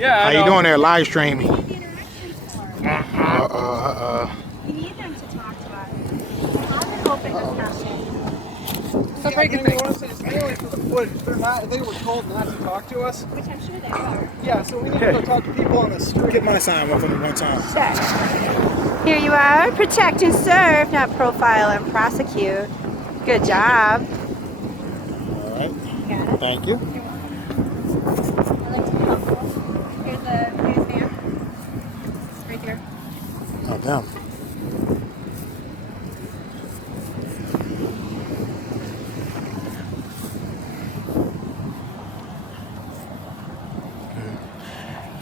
Yeah, How you doing there? Live streaming. We need them to talk to us. Have an open discussion. Stop breaking things. Anyway, for the footage, they were told not to talk to us. Which I'm sure they are. Yeah, so we need to go talk to people on the street. Get my sign off at one time. Sure. Here you are. Protect and serve, not profile and prosecute. Good job. All right. Got it. Thank you. Here's the newsman. Right here. Oh, damn.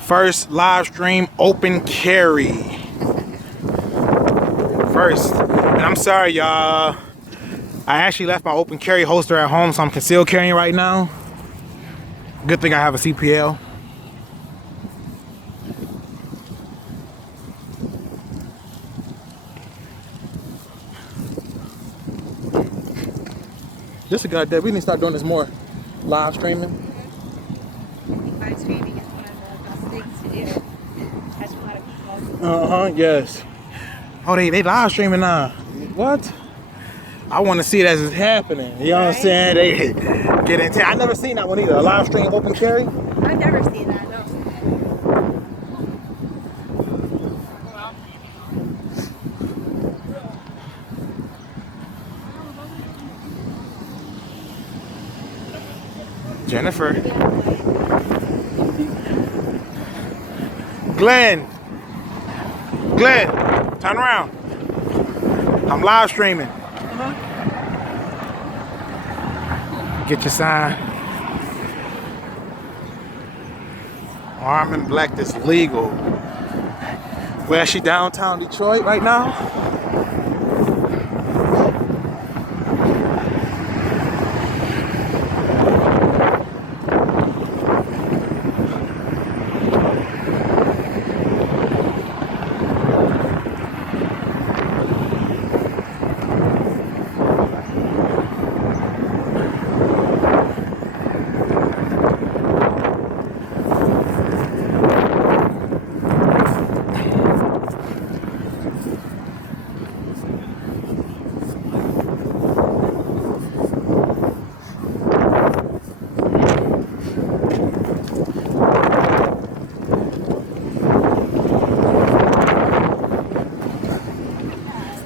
First live stream open carry. First, and I'm sorry, y'all. I actually left my open carry holster at home, so I'm concealed carrying right now. Good thing I have a CPL. This is a good idea. We need to start doing this more. Live streaming. Live streaming is one of the best things to do. Catch a lot of people. Yes. Oh, they live streaming now. What? I want to see it as it's happening. You know what I'm saying? They get into. I never seen that one either. A live stream open carry. I've never seen that, no. Jennifer. Glenn, turn around. I'm live streaming. Get your sign. Armed and black is legal. Where is she? Downtown Detroit right now?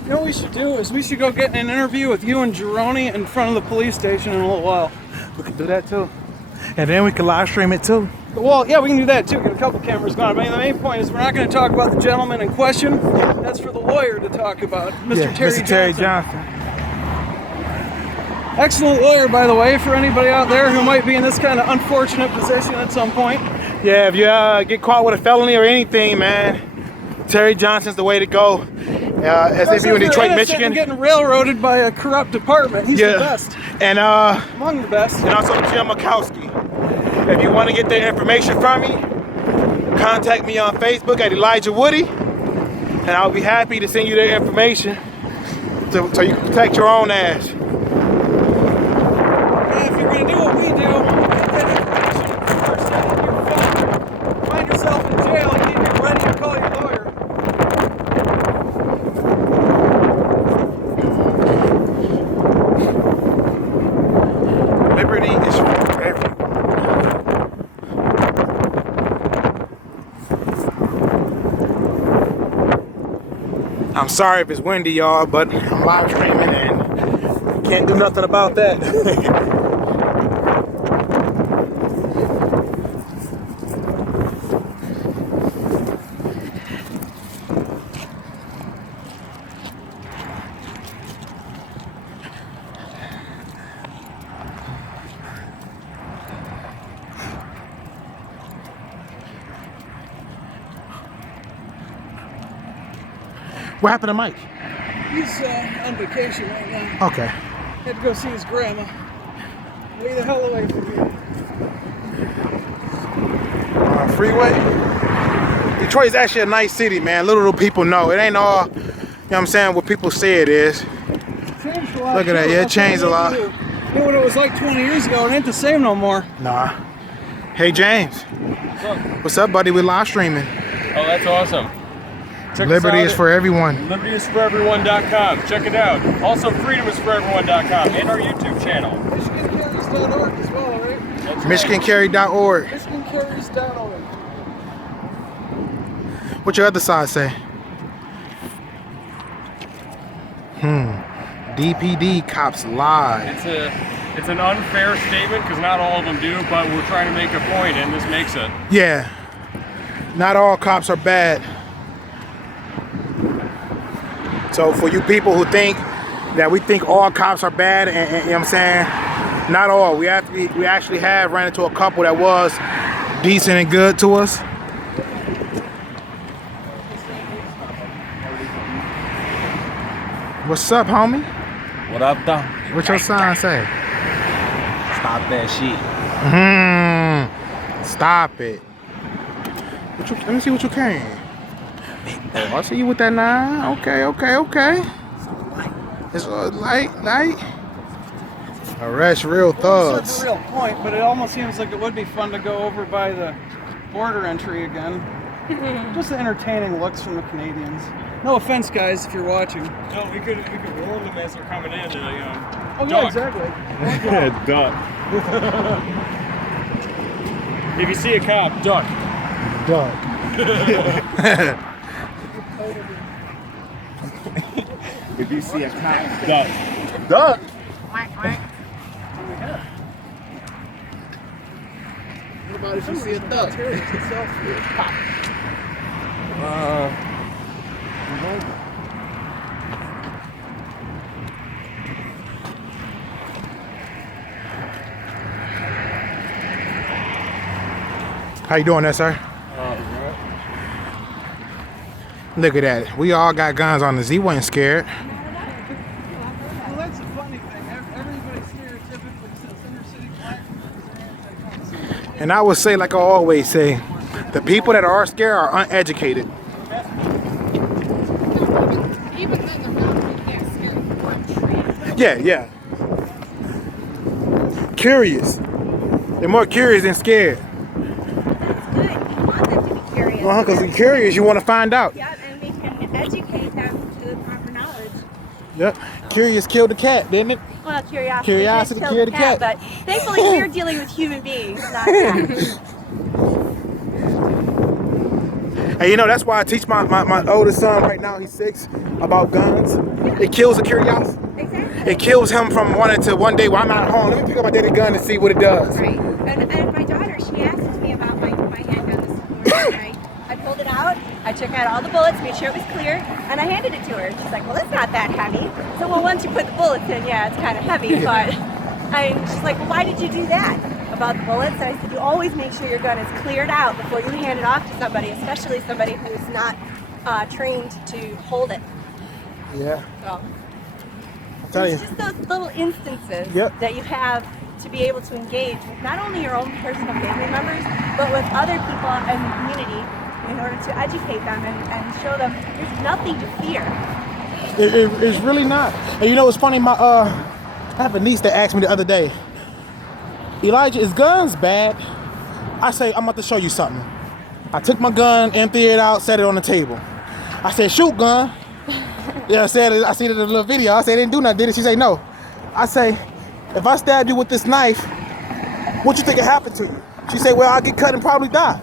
What we should do is we should go get an interview with you and Jeroni in front of the police station in a little while. We could do that too. And then we can live stream it too. Well, yeah, we can do that too. Get a couple cameras going. But the main point is we're not going to talk about the gentleman in question. That's for the lawyer to talk about, Mr. Terry Johnson. Excellent lawyer, by the way, for anybody out there who might be in this kind of unfortunate position at some point. Yeah, if you get caught with a felony or anything, man, Terry Johnson's the way to go. As if you in Detroit, Michigan. Getting railroaded by a corrupt department. He's the best. And among the best. And also Jim Makowski. If you want to get the information from me, contact me on Facebook at Elijah Woody, and I'll be happy to send you the information so you can protect your own ass. And if you're going to do what we do, get that information first in your phone. Find yourself in jail, you need to be ready to call your lawyer. Liberty is for everyone. I'm sorry if it's windy, y'all, but I'm live streaming and can't do nothing about that. What happened to Mike? He's on vacation right now. Okay. Had to go see his grandma. Way the hell away from me. Freeway. Detroit's actually a nice city, man. Little do people know. It ain't all, you know what I'm saying, what people say it is. Changed a lot. Look at that, yeah, it changed a lot. You know what it was like 20 years ago? It ain't the same no more. Nah. Hey James. What's up? What's up, buddy? We're live streaming. Oh, that's awesome. Check Liberty us out is for everyone. libertyisforeveryone.com. Check it out. Also, freedomisforeveryone.com and our YouTube channel. MichiganCarries.org as well, right? That's right. MichiganCarry.org. MichiganCarries.org. What your other side say? DPD cops lie. It's an unfair statement because not all of them do, but we're trying to make a point, and this makes it. Yeah. Not all cops are bad. So for you people who think that we think all cops are bad, and you know what I'm saying? Not all. We actually have ran into a couple that was decent and good to us. What's up, homie? What up, though? What your sign say? Stop that shit. Stop it. Let me see what you carrying. Oh, I see you with that 9. Okay. It's light. Arrest real That's thugs. the real point, but it almost seems like it would be fun to go over by the border entry again. Just the entertaining looks from the Canadians. No offense, guys, if you're watching. No, we could warn them as they're coming in. Oh, Duck. yeah, exactly. Duck. If you see a cop, duck. Duck. If you see a cop, Duck. Duck. What about if you see a duck? How you doing there, sir? Look at that. We all got guns on us. He wasn't scared. Well, that's a funny thing. Everybody stereotypically says inner city black men. And I would say, like I always say, the people that are scared are uneducated. Even then, they're not really that scared. Yeah. Curious. They're more curious than scared. Good. You want them to be curious. Because you're curious, you want to find out. Yep, and we can educate them to the proper knowledge. Yep. Curious killed the cat, didn't it? Well, curiosity. Curiosity did killed the cat. But thankfully, we're dealing with human beings, not cats. And you know, that's why I teach my oldest son right now, he's 6, about guns. It kills the curiosity. Exactly. It kills him from wanting to one day, while I'm not home, let me pick up my daddy's gun and see what it does. Right. And my daughter, she asked me about my handgun this morning. I pulled it out, I took out all the bullets, made sure it was clear, and I handed it to her. She's like, well, it's not that heavy. So, well, once you put the bullets in, yeah, it's kind of heavy, but she's like, well, why did you do that? About the bullets? And I said, you always make sure your gun is cleared out before you hand it off to somebody, especially somebody who's not trained to hold it. Yeah. So, Tell you. it's just those little instances Yep. that you have to be able to engage with not only your own personal family members, but with other people in the community in order to educate them and show them there's nothing to fear. It's really not. And you know what's funny? I have a niece that asked me the other day, Elijah, is guns bad? I say, I'm about to show you something. I took my gun, emptied it out, set it on the table. I said, shoot, gun. Yeah, I see it in a little video. I said, it didn't do nothing, did it? She said, no. I say, if I stabbed you with this knife, what you think would happen to you? She said, well, I'll get cut and probably die.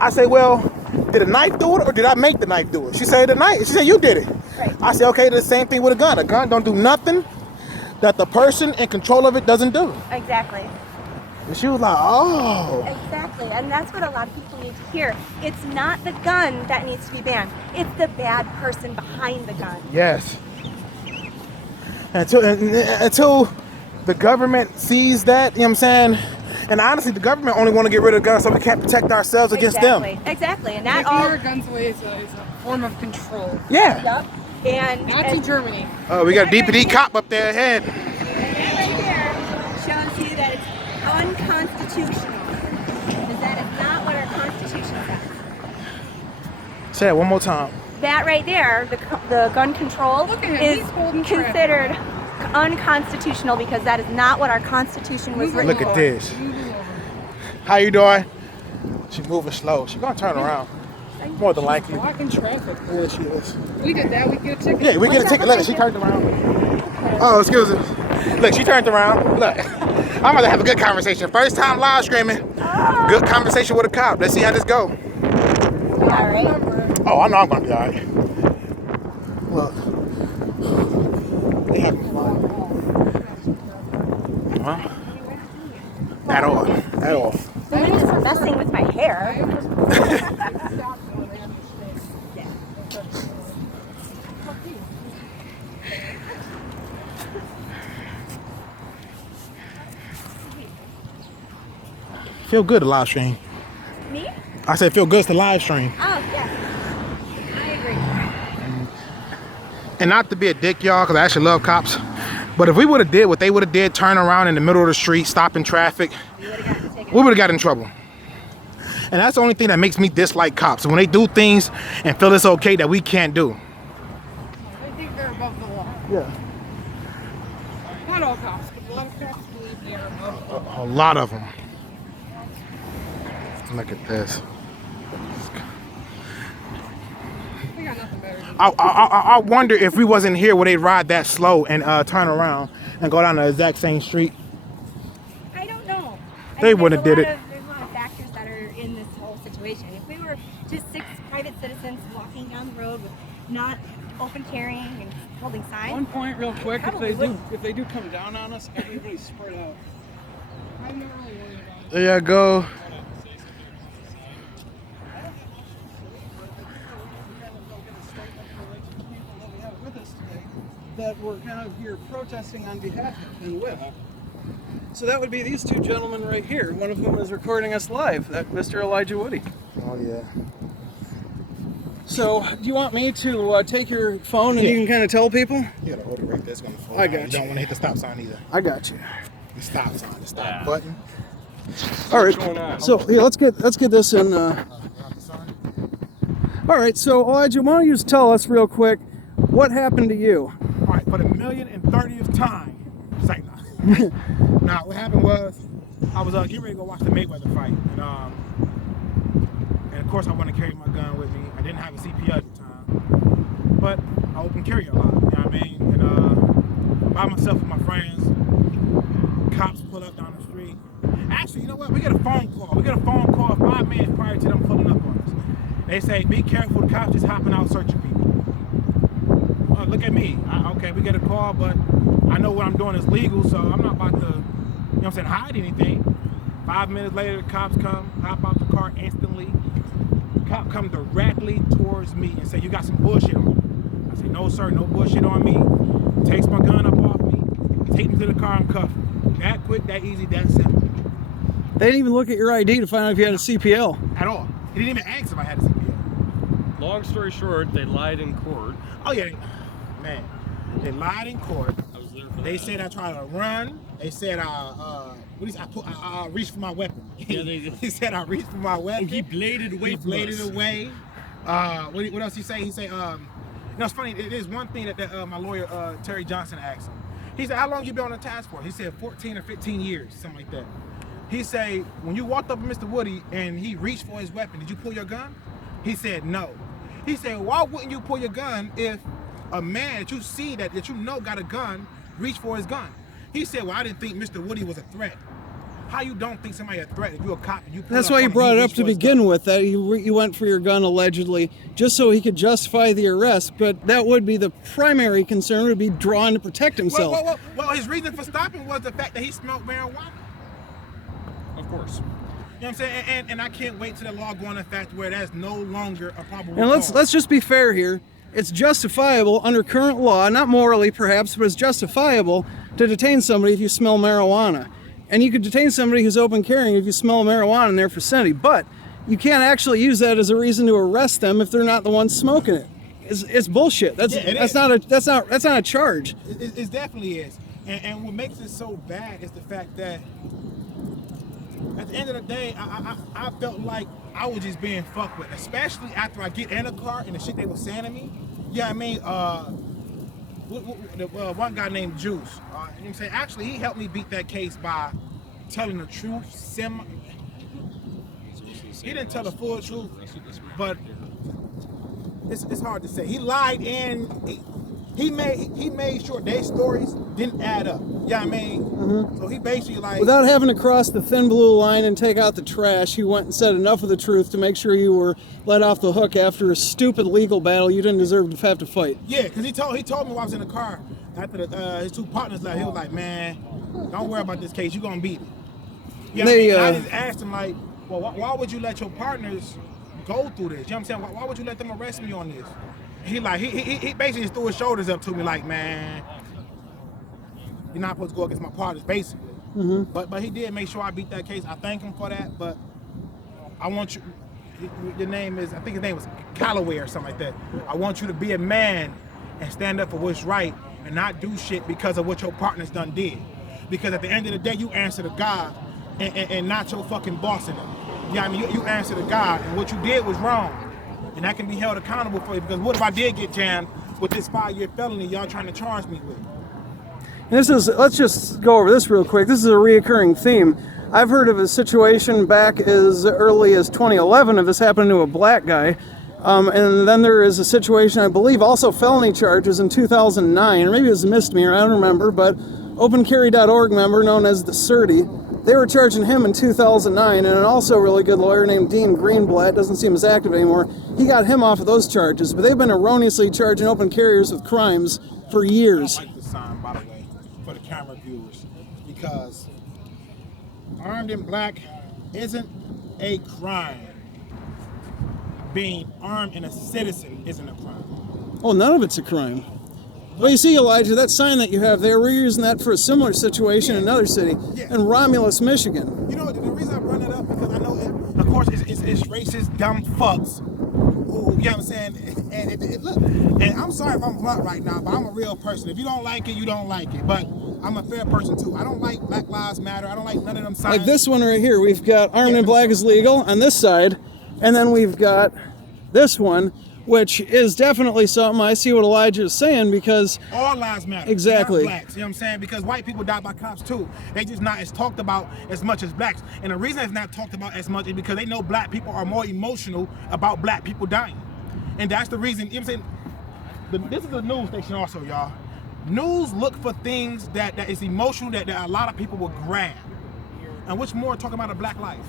I say, well, did a knife do it or did I make the knife do it? She said, the knife. She said, you did it. Right. I said, okay, the same thing with a gun. A gun don't do nothing that the person in control of it doesn't do. Exactly. And she was like, oh. Exactly. And that's what a lot of people need to hear. It's not the gun that needs to be banned. It's the bad person behind the gun. Yes. Until the government sees that, you know what I'm saying? And honestly, the government only want to get rid of guns so we can't protect ourselves against them. Exactly. And that Taking all. our guns away is a form of control. Yeah. Yep. And Nazi Germany. Oh, we got a DPD cop up there ahead. that right there shows you that it's unconstitutional. Because that is not what our Constitution says. Say it one more time. That right there, the gun control, Look at him, is he's holding traffic. considered unconstitutional because that is not what our Constitution was written Look for. at this. Move over. How you doing? She moving slow. She gonna turn around. More than likely. Blocking traffic. Yeah, she is. We did that. We get a ticket. Yeah, we get a ticket. Look, she turned around. Oh, excuse us. Look, she turned around. Look, I'm about to have a good conversation. First time live streaming. Good conversation with a cop. Let's see how this go. All right. Oh, I know I'm gonna be all right. Look, they having fun. Huh? At all. At all. They're just messing with my hair. Feel good to live stream. Me? I said feel good to live stream. Oh, yes. I agree. And not to be a dick, y'all, because I actually love cops. But if we would have did what they would have did, turn around in the middle of the street, stopping traffic, we would have got in trouble. And that's the only thing that makes me dislike cops. When they do things and feel it's okay that we can't do. They think they're above the law. Yeah. Not all cops, but a lot of cops believe they are above the law. A lot of them. Look at this. They got nothing better to do. I wonder if we wasn't here, would they ride that slow and turn around and go down the exact same street? I don't know. They wouldn't have did it. There's a lot of factors that are in this whole situation. If we were just 6 private citizens walking down the road with not open carrying and holding signs. One point real quick, Probably if they do come down on us, everybody spread out. I'm not really worried about it. There you go. That we're kind of here protesting on behalf of and with. So that would be these two gentlemen right here. One of whom is recording us live, that Mr. Elijah Woody. Oh yeah. So do you want me to take your phone and you can kind of tell people? You gotta hold it right there. It's gonna fall. I got You you. don't want to hit the stop sign either. I got you. The stop sign, the stop button. All right. going on? So yeah, let's get this in. All right. So Elijah, why don't you just tell us real quick what happened to you? All right, for the 1,030th time. Say no. Nah, what happened was I was getting ready to go watch the Mayweather fight, and of course I wanted to carry my gun with me. I didn't have a CPL at the time, but I open carry a lot. You know what I mean? And by myself with my friends, cops pull up down the street. Actually, you know what? We get a phone call. We get a phone call 5 minutes prior to them pulling up on us. They say, "Be careful, the cops just hopping out searching people." Look at me. Okay, we get a call, but I know what I'm doing is legal, so I'm not about to, you know what I'm saying, hide anything. 5 minutes later, the cops come, hop out the car instantly. The cop come directly towards me and say, "You got some bullshit on you." I say, "No, sir, no bullshit on me." Takes my gun up off me, take me to the car and cuff me. That quick, that easy, that simple. They didn't even look at your ID to find out if you had a CPL. At all. He didn't even ask if I had a CPL. Long story short, they lied in court. Oh, yeah. Man, they lied in court. I was there for They that. said I tried to run. They said I reached for my weapon. Yeah, they did. He said I reached for my weapon. He bladed away He from bladed us. away. What else he say? He say, you know, it's funny. It is one thing that my lawyer Terry Johnson asked him. He said, "How long you been on the task force?" He said, 14 or 15 years, something like that. He say, "When you walked up to Mr. Woody and he reached for his weapon, did you pull your gun?" He said, "No." He said, "Why wouldn't you pull your gun if a man that you see that you know got a gun reach for his gun?" He said, "Well, I didn't think Mr. Woody was a threat." How you don't think somebody a threat if you're a cop and you pull That's up why on you him, brought it up reached to for his begin gun? with, that you went for your gun allegedly, just so he could justify the arrest. But that would be the primary concern, would be drawn to protect himself. Well, his reason for stopping was the fact that he smoked marijuana. Of course. You know what I'm saying? And I can't wait till the law go on the fact where that's no longer a probable And cause. let's just be fair here. It's justifiable under current law, not morally perhaps, but it's justifiable to detain somebody if you smell marijuana. And you could detain somebody who's open carrying if you smell marijuana in their vicinity. But you can't actually use that as a reason to arrest them if they're not the ones smoking it. It's bullshit. That's not a charge. It definitely is. And what makes it so bad is the fact that at the end of the day, I felt like I was just being fucked with, especially after I get in the car and the shit they were saying to me. Yeah, I mean, one guy named Juice, you know what I'm saying? Actually, he helped me beat that case by telling the truth. he didn't tell the full truth, but it's hard to say. He lied and he made sure their stories didn't add up. Yeah, I mean, so he basically like Without having to cross the thin blue line and take out the trash, he went and said enough of the truth to make sure you were let off the hook after a stupid legal battle you didn't deserve to have to fight. yeah, because he told me while I was in the car after his two partners left, he was like, man, don't worry about this case, you're gonna beat me. Yeah, I just asked him like, well, why would you let your partners go through this? You know what I'm saying? Why would you let them arrest me on this? He basically just threw his shoulders up to me like, man, you're not supposed to go against my partners, basically. But he did make sure I beat that case. I thank him for that. But I want you. Your name is, I think his name was Calloway or something like that. I want you to be a man and stand up for what's right and not do shit because of what your partners done did. Because at the end of the day, you answer to God and not your fucking boss in them. Yeah, I mean, you answer to God, and what you did was wrong. And that can be held accountable for you, because what if I did get jammed with this 5-year felony y'all trying to charge me with? Let's just go over this real quick. This is a reoccurring theme. I've heard of a situation back as early as 2011 of this happening to a black guy. And then there is a situation, I believe, also felony charges in 2009, or maybe it was a misdemeanor, I don't remember, but OpenCarry.org member known as the Surdy, they were charging him in 2009, and an also really good lawyer named Dean Greenblatt, doesn't seem as active anymore, he got him off of those charges, but they've been erroneously charging open carriers with crimes for years. I like the sign, by the way, for the camera viewers, because armed in black isn't a crime. Being armed and a citizen isn't a crime. Oh, none of it's a crime. Well, you see, Elijah, that sign that you have there, we're using that for a similar situation in another city, in Romulus, Michigan. You know, the reason I bring that up, because I know, of course, it's racist, dumb fucks. Who, you know what I'm saying? And look, and I'm sorry if I'm blunt right now, but I'm a real person. If you don't like it, you don't like it. But I'm a fair person, too. I don't like Black Lives Matter. I don't like none of them signs. Like this one right here, we've got armed and black is legal on this side, and then we've got this one, which is definitely something I see what Elijah is saying, because all lives matter. Exactly. Not blacks, you know what I'm saying? Because white people die by cops too. They just not as talked about as much as blacks. And the reason it's not talked about as much is because they know black people are more emotional about black people dying. And that's the reason, you know what I'm saying? This is a news station also, y'all. News look for things that is emotional that a lot of people will grab. And what's more, talking about a black life.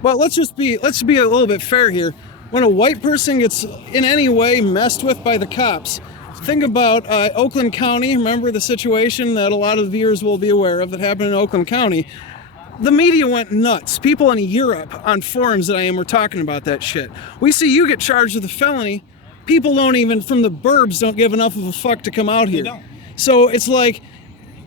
But let's be a little bit fair here. When a white person gets in any way messed with by the cops, think about Oakland County. Remember the situation that a lot of the viewers will be aware of that happened in Oakland County? The media went nuts. People in Europe on forums that I am were talking about that shit. We see you get charged with a felony. People don't even, from the burbs, don't give enough of a fuck to come out here. They don't. So it's like,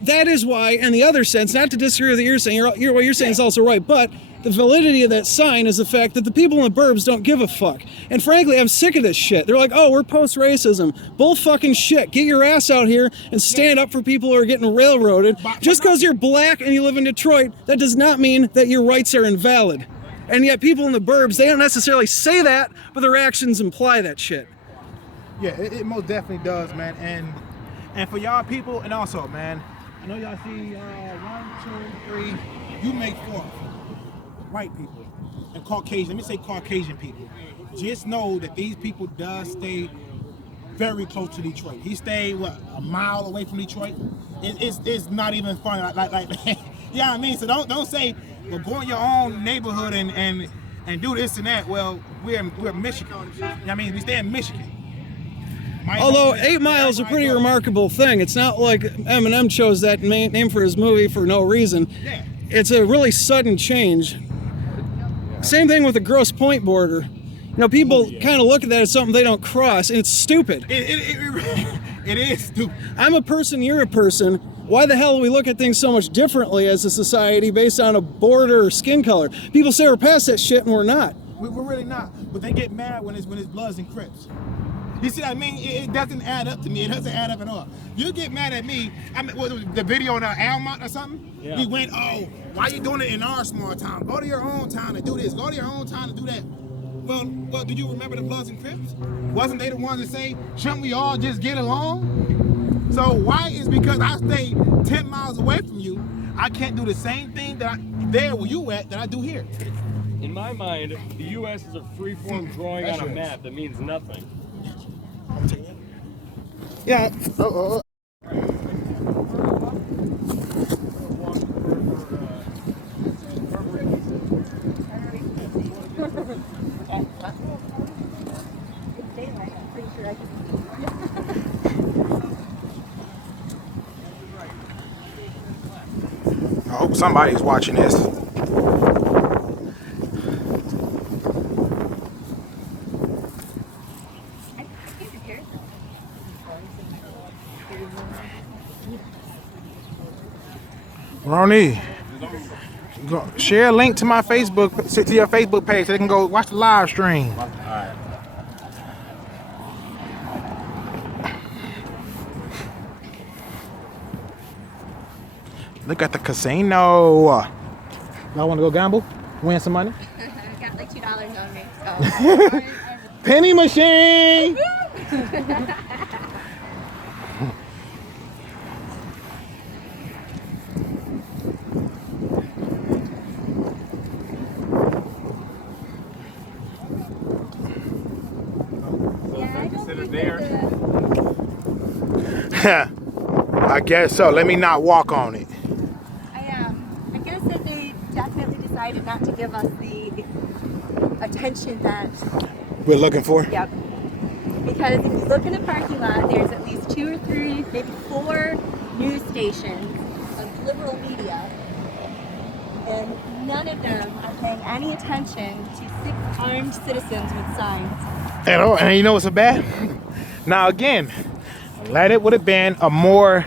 that is why, in the other sense, not to disagree with what you're saying, what you're saying is also right, but the validity of that sign is the fact that the people in the burbs don't give a fuck. And frankly, I'm sick of this shit. They're like, oh, we're post-racism. Bull fucking shit. Get your ass out here and stand up for people who are getting railroaded. Just because you're black and you live in Detroit, that does not mean that your rights are invalid. And yet people in the burbs, they don't necessarily say that, but their actions imply that shit. Yeah, it most definitely does, man. And for y'all people, and also, man, I know y'all see 1, 2, 3, you make 4. White people and Caucasian, let me say Caucasian people. Just know that these people does stay very close to Detroit. He stayed, what, a mile away from Detroit? It's not even funny, like yeah, I mean, so don't say, well, go in your own neighborhood and do this and that. Well, we're Michigan. You know what I mean, we stay in Michigan. Although 8 miles is a pretty remarkable thing. It's not like Eminem chose that name for his movie for no reason. Yeah. It's a really sudden change. Same thing with the Grosse Pointe border. You know, people kind of look at that as something they don't cross, and it's stupid. It is stupid. I'm a person, you're a person. Why the hell do we look at things so much differently as a society based on a border or skin color? People say we're past that shit, and we're not. We're really not. But they get mad when it's Bloods and Crips. You see what I mean? It doesn't add up to me. It doesn't add up at all. You get mad at me. I mean, what was the video on Almont or something? Yeah. We went, oh, why you doing it in our small town? Go to your own town and do this. Go to your own town and do that. Well, do you remember the Bloods and Crips? Wasn't they the ones that say, shouldn't we all just get along? So why is because I stay 10 miles away from you, I can't do the same thing that there where you at that I do here? In my mind, the U.S. is a free-form drawing on a map that means nothing. Yeah. Oh. I hope somebody's watching this. Ronnie, share a link to my Facebook, to your Facebook page so they can go watch the live stream. All right. Look at the casino. Y'all want to go gamble? Win some money? I got like $2 on me. So. Penny machine! I guess so. Let me not walk on it. I guess that they definitely decided not to give us the attention that We're looking for? Yep. Because if you look in the parking lot, there's at least 2 or 3, maybe 4 news stations of liberal media, and none of them are paying any attention to 6 armed citizens with signs. And you know what's so bad? Now again, let it would have been a more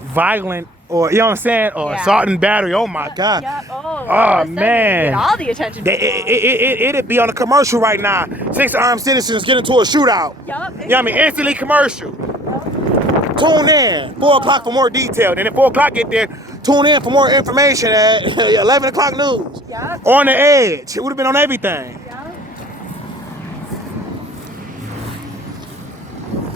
violent, or you know what I'm saying, or assault and battery. Oh my God! Yep. Oh man! Get all the attention. It'd be on a commercial right now. 6 armed citizens get into a shootout. Yep. You know what I mean? Instantly commercial. Tune in 4 o'clock for more detail. Then at 4 o'clock get there. Tune in for more information at 11 o'clock news. Yep. On the edge. It would have been on everything. Yep.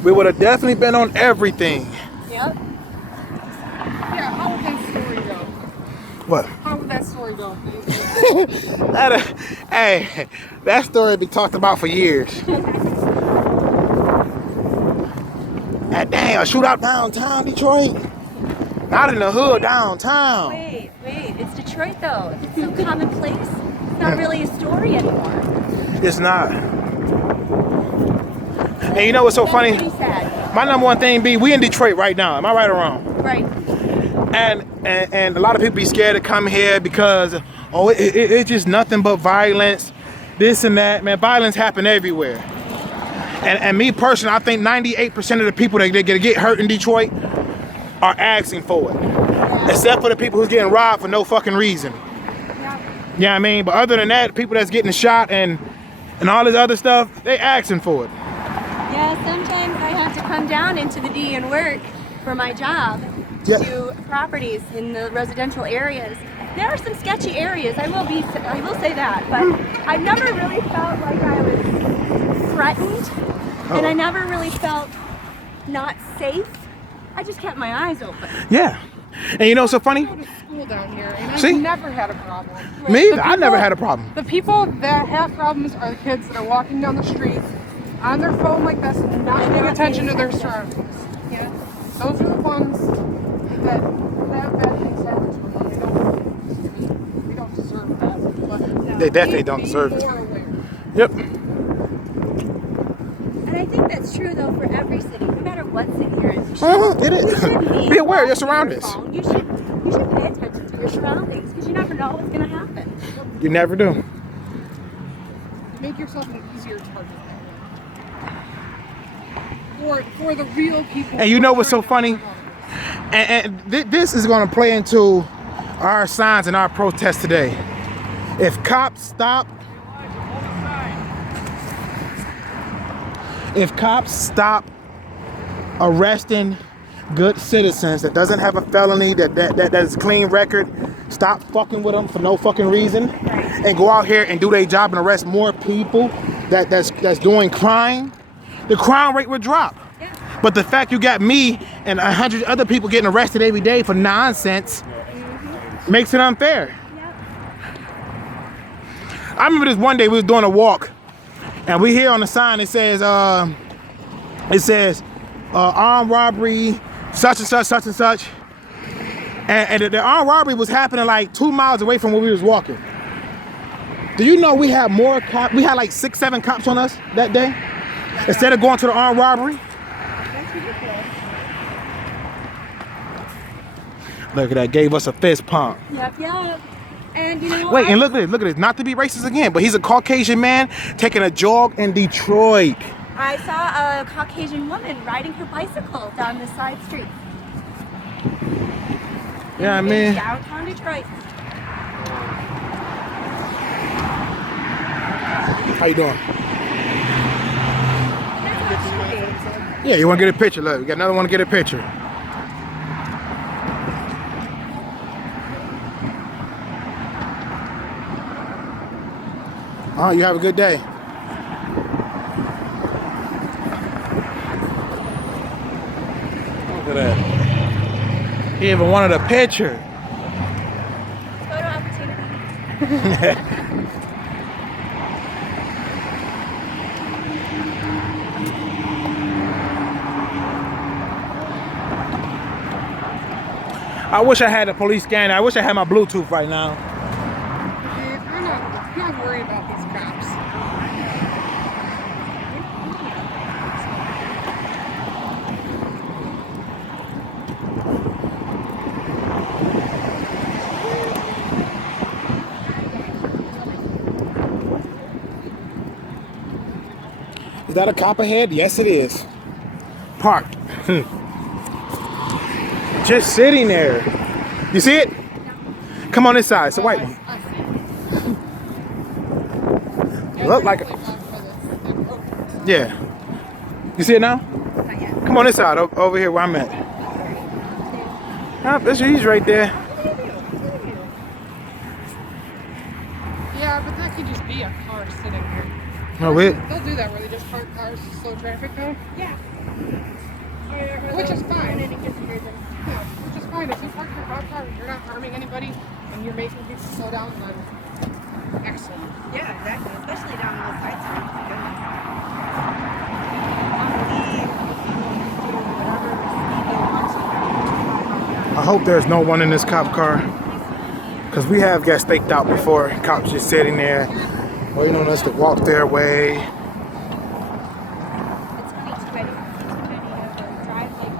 We would have definitely been on everything. Yep. Yeah, how would that story go? What? How would that story go? Hey, that story would be talked about for years. Dang, a shootout downtown Detroit? Not in the hood, downtown. Wait, it's Detroit though. It's so commonplace. It's not really a story anymore. It's not. And you know what's so funny? That's pretty sad. My number one thing be, we in Detroit right now. Am I right or wrong? Right. And a lot of people be scared to come here because, it's just nothing but violence, this and that. Man, violence happen everywhere. And me personally, I think 98% of the people that get hurt in Detroit are asking for it. Except for the people who's getting robbed for no fucking reason. Yeah. You know what I mean? But other than that, people that's getting shot and all this other stuff, they asking for it. Yeah, sometimes I have to come down into the D and work for my job to do properties in the residential areas. There are some sketchy areas, I will say that, but I never really felt like I was threatened, and I never really felt not safe. I just kept my eyes open. Yeah. And you know what's so funny? I go to school down here, and See? I've never had a problem. Me either. The I never people- had a problem. The people that have problems are the kids that are walking down the streets on their phone like this and not paying attention to their surroundings. Yeah. Those are the ones that have bad things happen to them. They don't deserve that. But They definitely be don't deserve it. more aware. Yep. And I think that's true though for every city, no matter what city you're in. You should, It you is. should Be aware of your watching surroundings. phone. You should pay attention to your surroundings because you never know what's going to happen. You never do. Make yourself an easier target. For the real people. And you know what's so funny? This is going to play into our signs and our protest today. If cops stop arresting good citizens that doesn't have a felony, that's a clean record, stop fucking with them for no fucking reason, and go out here and do their job and arrest more people that's doing crime, the crime rate would drop. But the fact you got me and 100 other people getting arrested every day for nonsense makes it unfair. I remember this one day we was doing a walk, and we hear on the sign it says armed robbery, such and such, such and such. And the armed robbery was happening like 2 miles away from where we was walking. Do you know we had more cops? We had like 6, 7 cops on us that day instead of going to the armed robbery. That's ridiculous. Look at that, gave us a fist pump. Yep. And you know, Wait, and look at this, not to be racist again, but he's a Caucasian man taking a jog in Detroit. I saw a Caucasian woman riding her bicycle down the side street. Yeah, I in mean, downtown Detroit. how you doing? That's what she did. Yeah, you want to get a picture? Look, we got another one to get a picture. Oh, you have a good day. Look at that. He even wanted a picture. Photo opportunity. I wish I had a police scanner. I wish I had my Bluetooth right now. I'm not worried about these cops. Is that a cop ahead? Yes, it is. Parked. Just sitting there. You see it? Come on this side. It's a white one. Look like a... Yeah. You see it now? Come on this side. Over here where I'm at. Oh, he's right there. Yeah, but that could just be a car sitting there. No, wait. They'll do that where they just park cars to slow traffic down. Yeah. Which is fine. Yeah, which is fine. If you park your car, you're not harming anybody, and you're making people slow down, then excellent. Yeah, exactly. Especially down on the side street. I hope there's no one in this cop car. Because we have got staked out before. Cops just sitting there waiting on us to walk their way. It's funny too. I didn't drive like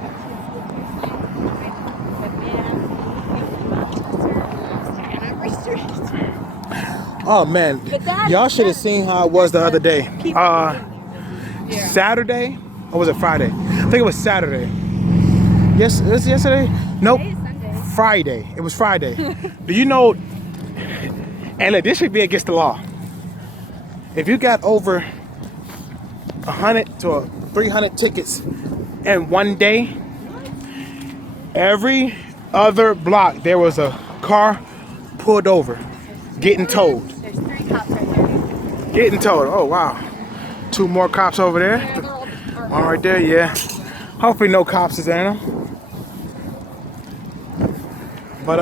Oh man, y'all should have seen how it was the other day. Saturday, or was it Friday? I think it was Saturday. Yes, it was yesterday? Nope. Friday. It was Friday. Do you know? And look, this should be against the law. If you got over 100 to 300 tickets in one day, every other block there was a car pulled over, getting towed. There's 3 cops right there. Getting towed. Oh wow. 2 more cops over there. One right there, yeah. Hopefully no cops is in them. But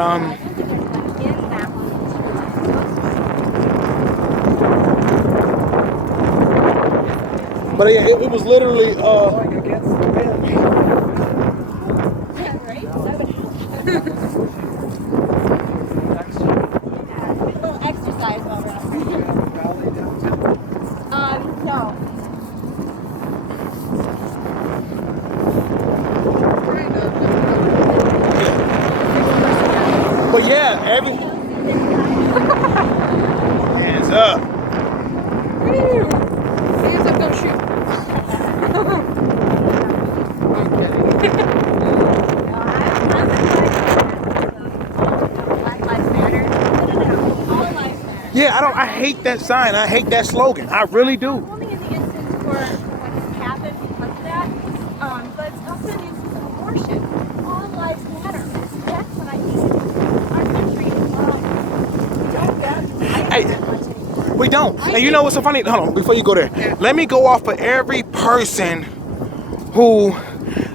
yeah, it was literally little exercise while we're out here. No. but yeah, hands up. Hands up, don't shoot. I'm kidding. Black Lives Matter. No. All lives matter. Yeah, I hate that sign. I hate that slogan. I really do. Only in the instance where what has happened because of that, but it's also an instance of abortion. All lives matter. That's what I think our country is Hey, we don't. And you know what's so funny? Hold on, before you go there. Let me go off for every person who,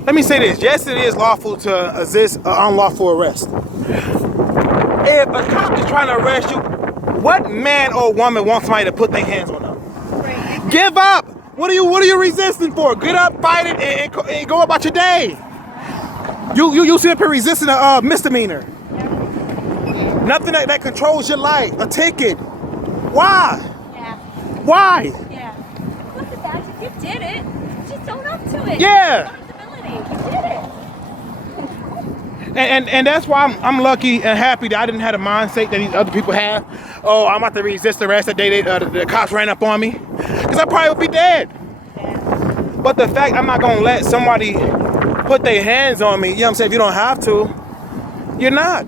let me say this. Yes, it is lawful to resist an unlawful arrest. If a cop is trying to arrest you, What man or woman wants somebody to put their hands on them? Right. Give up. What are you resisting for? Get up, fight it, and go about your day. You sit up here resisting a misdemeanor. Nothing that controls your life. A ticket. Why? Yeah. Why? Yeah. Look at that. You did it. Just own up to it. Yeah. Responsibility. You did it. And that's why I'm lucky and happy that I didn't have the mindset that these other people have. Oh, I'm about to resist arrest the day the cops ran up on me. Because I probably would be dead. But the fact I'm not going to let somebody put their hands on me, you know what I'm saying? If you don't have to, you're not.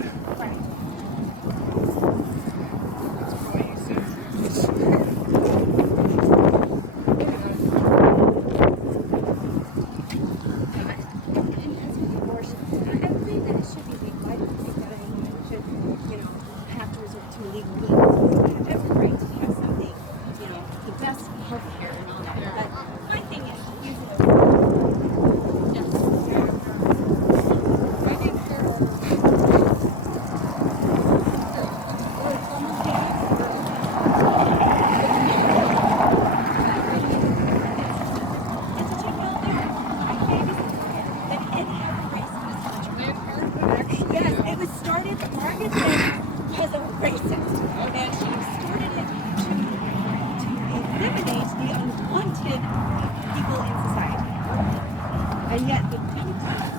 And yet the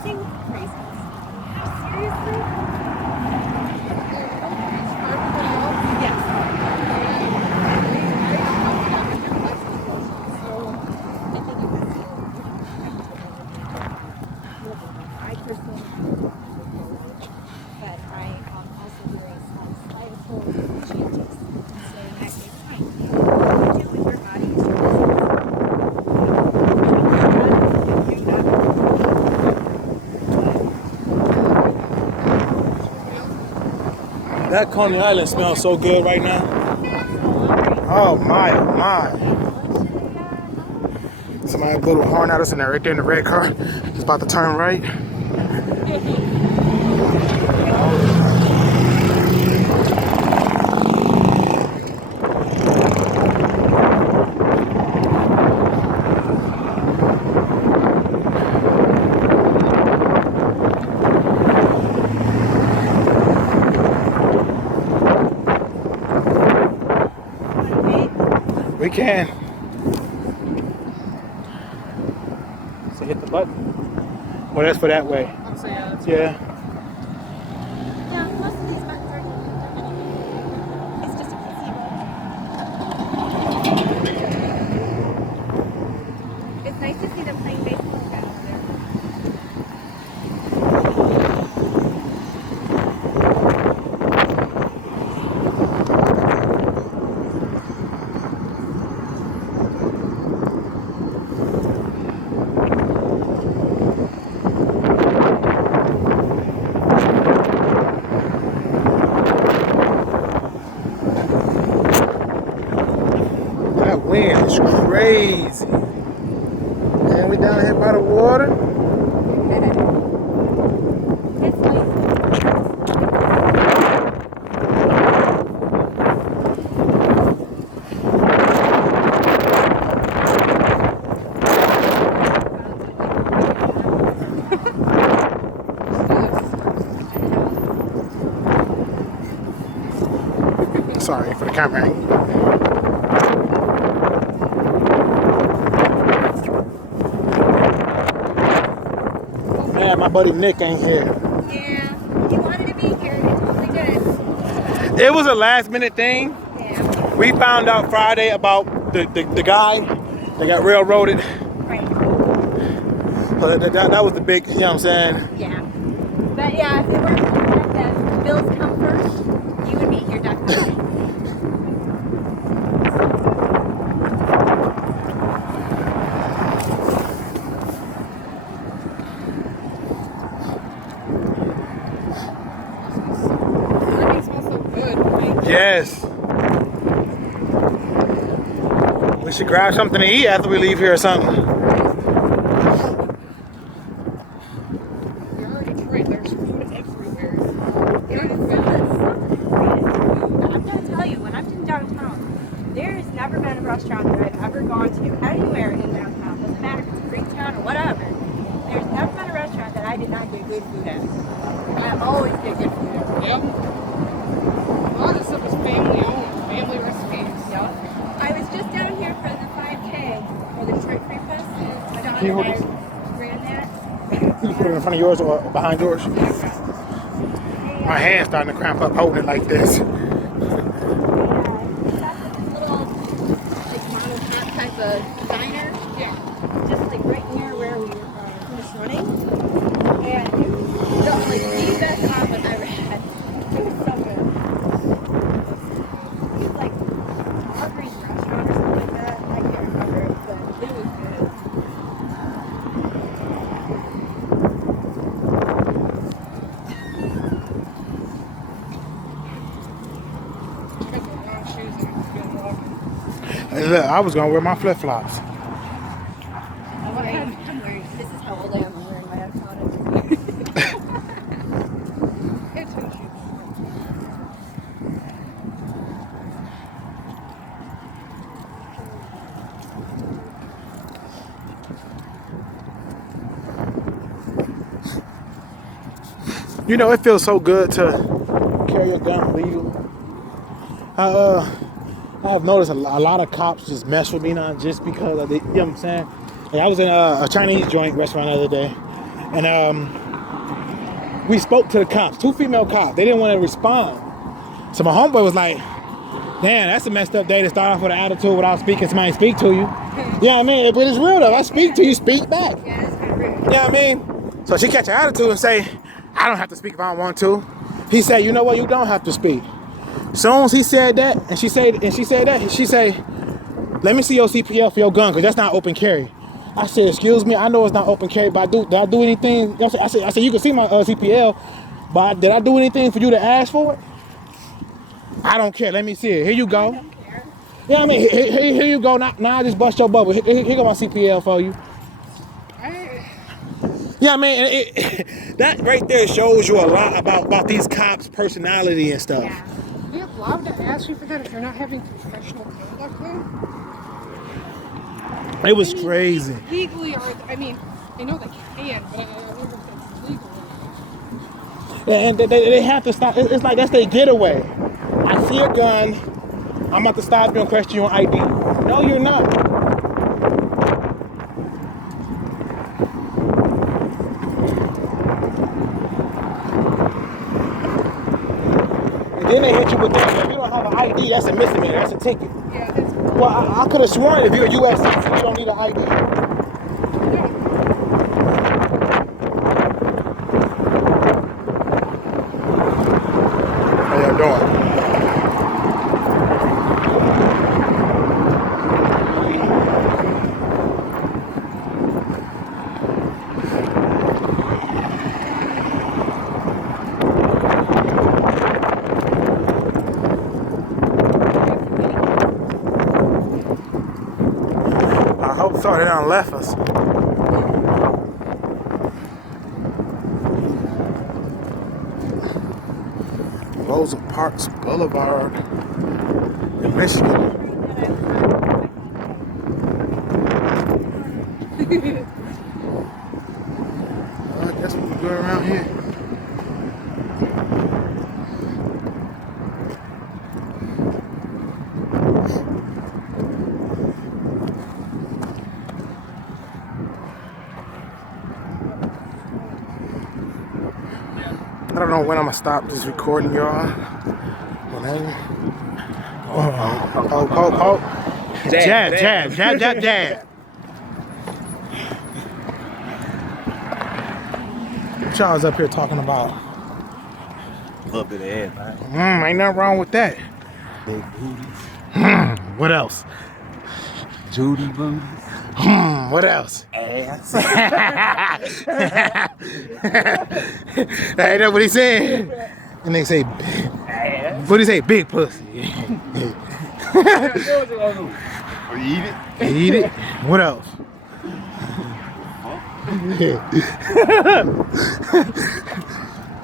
same craziness. Seriously? Yes. I personally, but I also hear a slight changes. So in that case, fine. You do with your body is your That Coney Island smells so good right now. Oh my, oh my. Somebody blew a horn at us in there right there in the red car. It's about to turn right. We can. So hit the button. Well, that's for that way. Yeah. Yeah, most of these buttons are it's just a placebo. It's nice to see them playing baseball again over there. That wind is crazy. And we down here by the water. It's nice. Sorry for the camera angle. Man, my buddy Nick ain't here. Yeah, he wanted to be here. He totally did. It was a last minute thing. Yeah, We found out Friday about the guy that got railroaded. right. So that was the big, you know what I'm saying? Yeah. But yeah, if it weren't for the fact that the bills come first, you would be here, definitely. Everything smells so good. Yes. We should grab something to eat after we leave here or something. We are in Detroit. There's food everywhere. I'm gonna tell you, when I'm good food. I always get good food. Yep. A lot of stuff is family owned, family recipes. Yep. I was just down here for the 5K for the Detroit Free Fest. My daughter and I ran that. You can put it in front of yours or behind yours. My hand's starting to cramp up holding it like this. Type of diner, just like right near where we finished running, and it was like the best omelet I ever had. It was so good. It was like a Green restaurant or something like that. I can't remember, but it was good. Hey, look, I was gonna wear my flip flops. I'm wearing, this is how old I am. I'm wearing my account. It's so cute. You know, it feels so good to carry a gun legal. I've noticed a lot of cops just mess with me now just because of the, you know what I'm saying? Like, I was in a Chinese joint restaurant the other day, and we spoke to the cops, 2 female cops. They didn't want to respond. So my homeboy was like, damn, that's a messed up day to start off with an attitude without speaking. Somebody speak to you. Yeah, you know I mean, but it's real though. I speak to you, speak back. Yeah, that's kind of rude. You know what I mean? So she catch her attitude and say, I don't have to speak if I don't want to. He said, you know what, you don't have to speak. Soon as he said that, and she said that, she say, let me see your CPL for your gun, because that's not open carry. I said, excuse me, I know it's not open carry, but did I do anything? I said, you can see my CPL, but did I do anything for you to ask for it? I don't care, let me see it. Here you go. I don't care. Yeah, I mean, here you go. Now I just bust your bubble. Here go my CPL for you. Yeah, I mean, that right there shows you a lot about these cops' personality and stuff. Yeah. Are they allowed to ask you for that if you're not having professional conduct though? It was crazy. Legally, or I mean, I know they can, but I don't know if it's legal. And they have to stop. It's like that's their getaway. I see a gun. I'm about to stop you and question your ID. No, you're not. Then they hit you with that. If you don't have an ID, that's a misdemeanor. That's a ticket. Yeah, that's Well, I could have sworn if you're a U.S. citizen, you don't need an ID. How y'all doing? I hope so. They done left us. Rosa Parks Boulevard in Michigan. Well, I guess we can go around here. I don't know when I'm gonna stop this recording, y'all. Whenever. Oh. Jab. What y'all was up here talking about? A little bit of everything. Ain't nothing wrong with that. Big booties. What else? Judy booties. What else? Ass. Ain't that what he said? And they say, Ass. what he say? Big pussy. Eat it. Eat it. What else?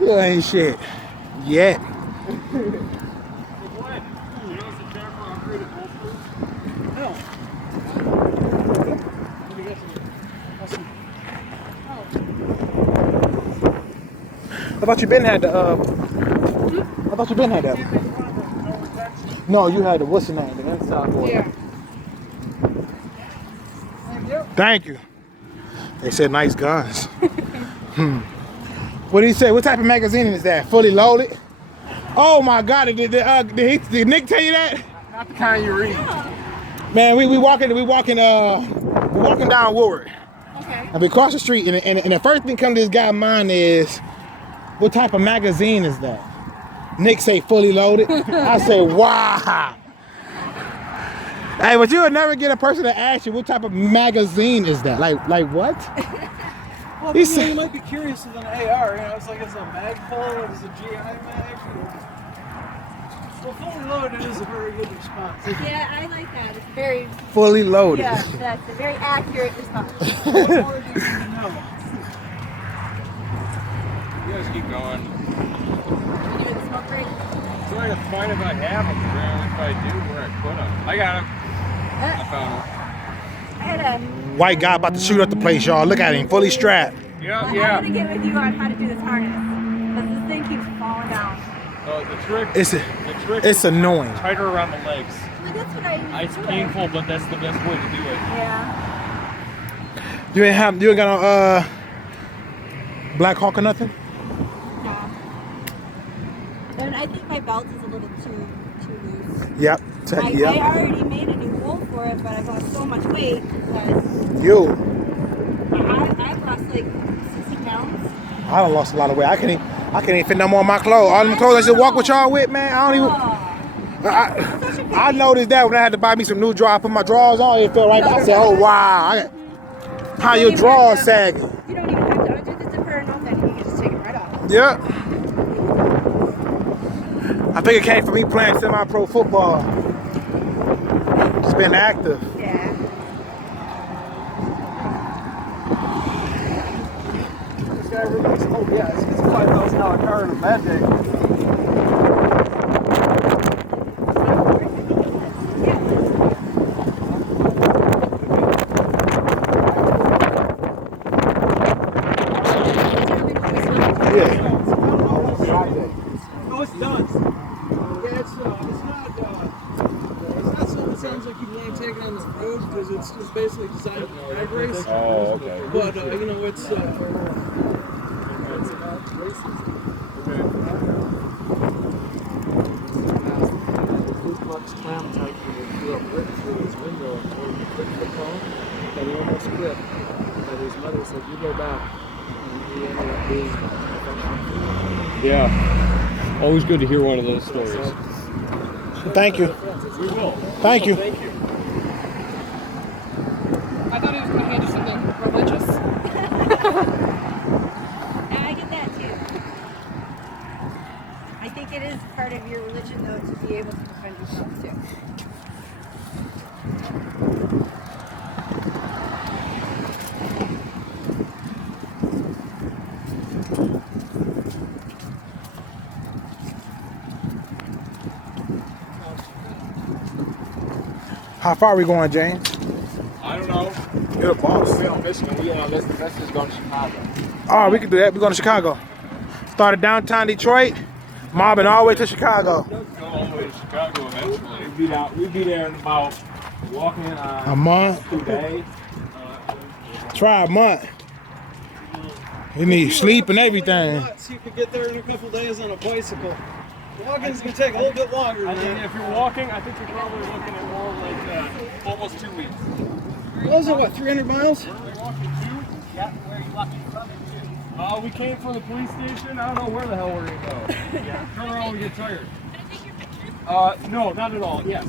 You ain't shit yet. I thought you been had the. I thought you been had that. No, you had the what's the name? The inside boy. Yeah. Thank you. They said nice guns. What did he say? What type of magazine is that? Fully loaded? Oh my God! Did Nick tell you that? Not the kind you read. Man, we walking down Woodward. Okay. And we cross the street, and the first thing come to this guy's mind is, what type of magazine is that? Nick say fully loaded. I say, wow. Hey, but you would never get a person to ask you what type of magazine is that. Like what? Well, He you, said- you might be curious with an AR. It's like, is it a mag pull or is it a GI mag? Well, fully loaded is a very good response. Yeah, I like that. It's very, Fully loaded. yeah, that's a very accurate response. What more do you need to know? You guys keep going. You doing the smoke break? So it's fine if I have them. If I do, where I put them. I got them. I found them. I had a. White guy about to shoot up the place, y'all. Look at him, fully strapped. Yeah, I'm yeah. gonna get with you on how to do this harness, but this thing keeps falling down. The trick. It's is annoying. tighter around the legs. Well, that's what I. It's painful, but that's the best way to do it. Yeah. You ain't got no Black Hawk or nothing? No. And I think my belt is a little too loose. Yep. I already made a new wool for it, but I've lost so much weight because I've lost like 60 pounds. I done lost a lot of weight. I can't even fit no more of my clothes. All them clothes I just walk with y'all with, man. I don't even. I noticed that when I had to buy me some new drawers. I put my drawers on, it felt right back. I said, oh wow. How your drawers sagging? You don't even have to undo the zipper or nothing. You can just take it right off. Yeah. I think it came from me playing semi-pro football. Just been active. Yeah. This guy really thinks, oh yeah, it's a $5,000 car in a bad day. No, it's done. Yeah, it's not something that sounds like you want to take on the road because it's just basically designed for drag race. Oh, okay. But it's clam type when he threw a brick through his window and told him to quit the phone, that he almost quit. But his mother said, "You go back," and he ended up being a professional. Yeah. Always good to hear one of those stories. Thank you. We will. Thank you. Thank you. I thought he was gonna hand you something religious. And I get that too. I think it is part of your religion though to be able to defend yourself too. How far are we going, James? I don't know. You're the boss. We on Michigan. Let's just go to Chicago. All right, we can do that. We're going to Chicago. Started downtown Detroit, mobbing all the way to Chicago. Go all the way to Chicago eventually. We'd be there in about walking A month. 2 days. Try a month. We need sleep and everything. Nuts. You could get there in a couple days on a bicycle. Walking's gonna take a little bit longer I than think that. if you're walking, I think you're probably looking at more like almost 2 weeks. Those are what, 300 miles? Are we walking 2? Yeah, where are you walking from? We came from the police station. I don't know where the hell we're gonna go. Yeah, turn around when we get tired. No, not at all. Yes.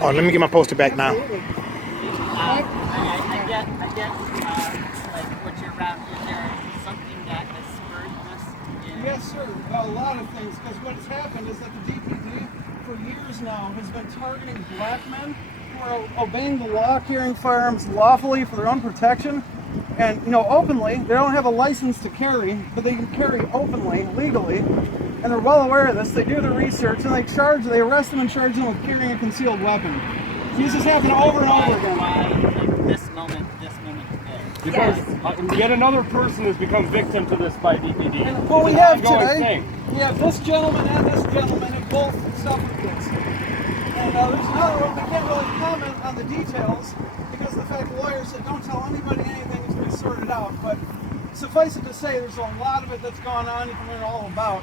Oh, let me get my poster back now. I get, like what you're about. Is there something that has spurred this? Yes, sir. A lot of things. Because what has happened is that the DPD, for years now, has been targeting black men who are obeying the law, carrying firearms lawfully for their own protection. And, openly, they don't have a license to carry, but they can carry openly, legally. And they're well aware of this. They do the research and they arrest them and charge them with carrying a concealed weapon. These just happen over and over again. Why, like, this moment today? Because Yet another person has become victim to this by DPD. Well, we It's an have ongoing today. thing. We have this gentleman and this gentleman who both suffered this. And there's another one. We can't really comment on the details because the fact the lawyer said don't tell anybody anything until we sort it out. But suffice it to say, there's a lot of it that's gone on you can learn all about.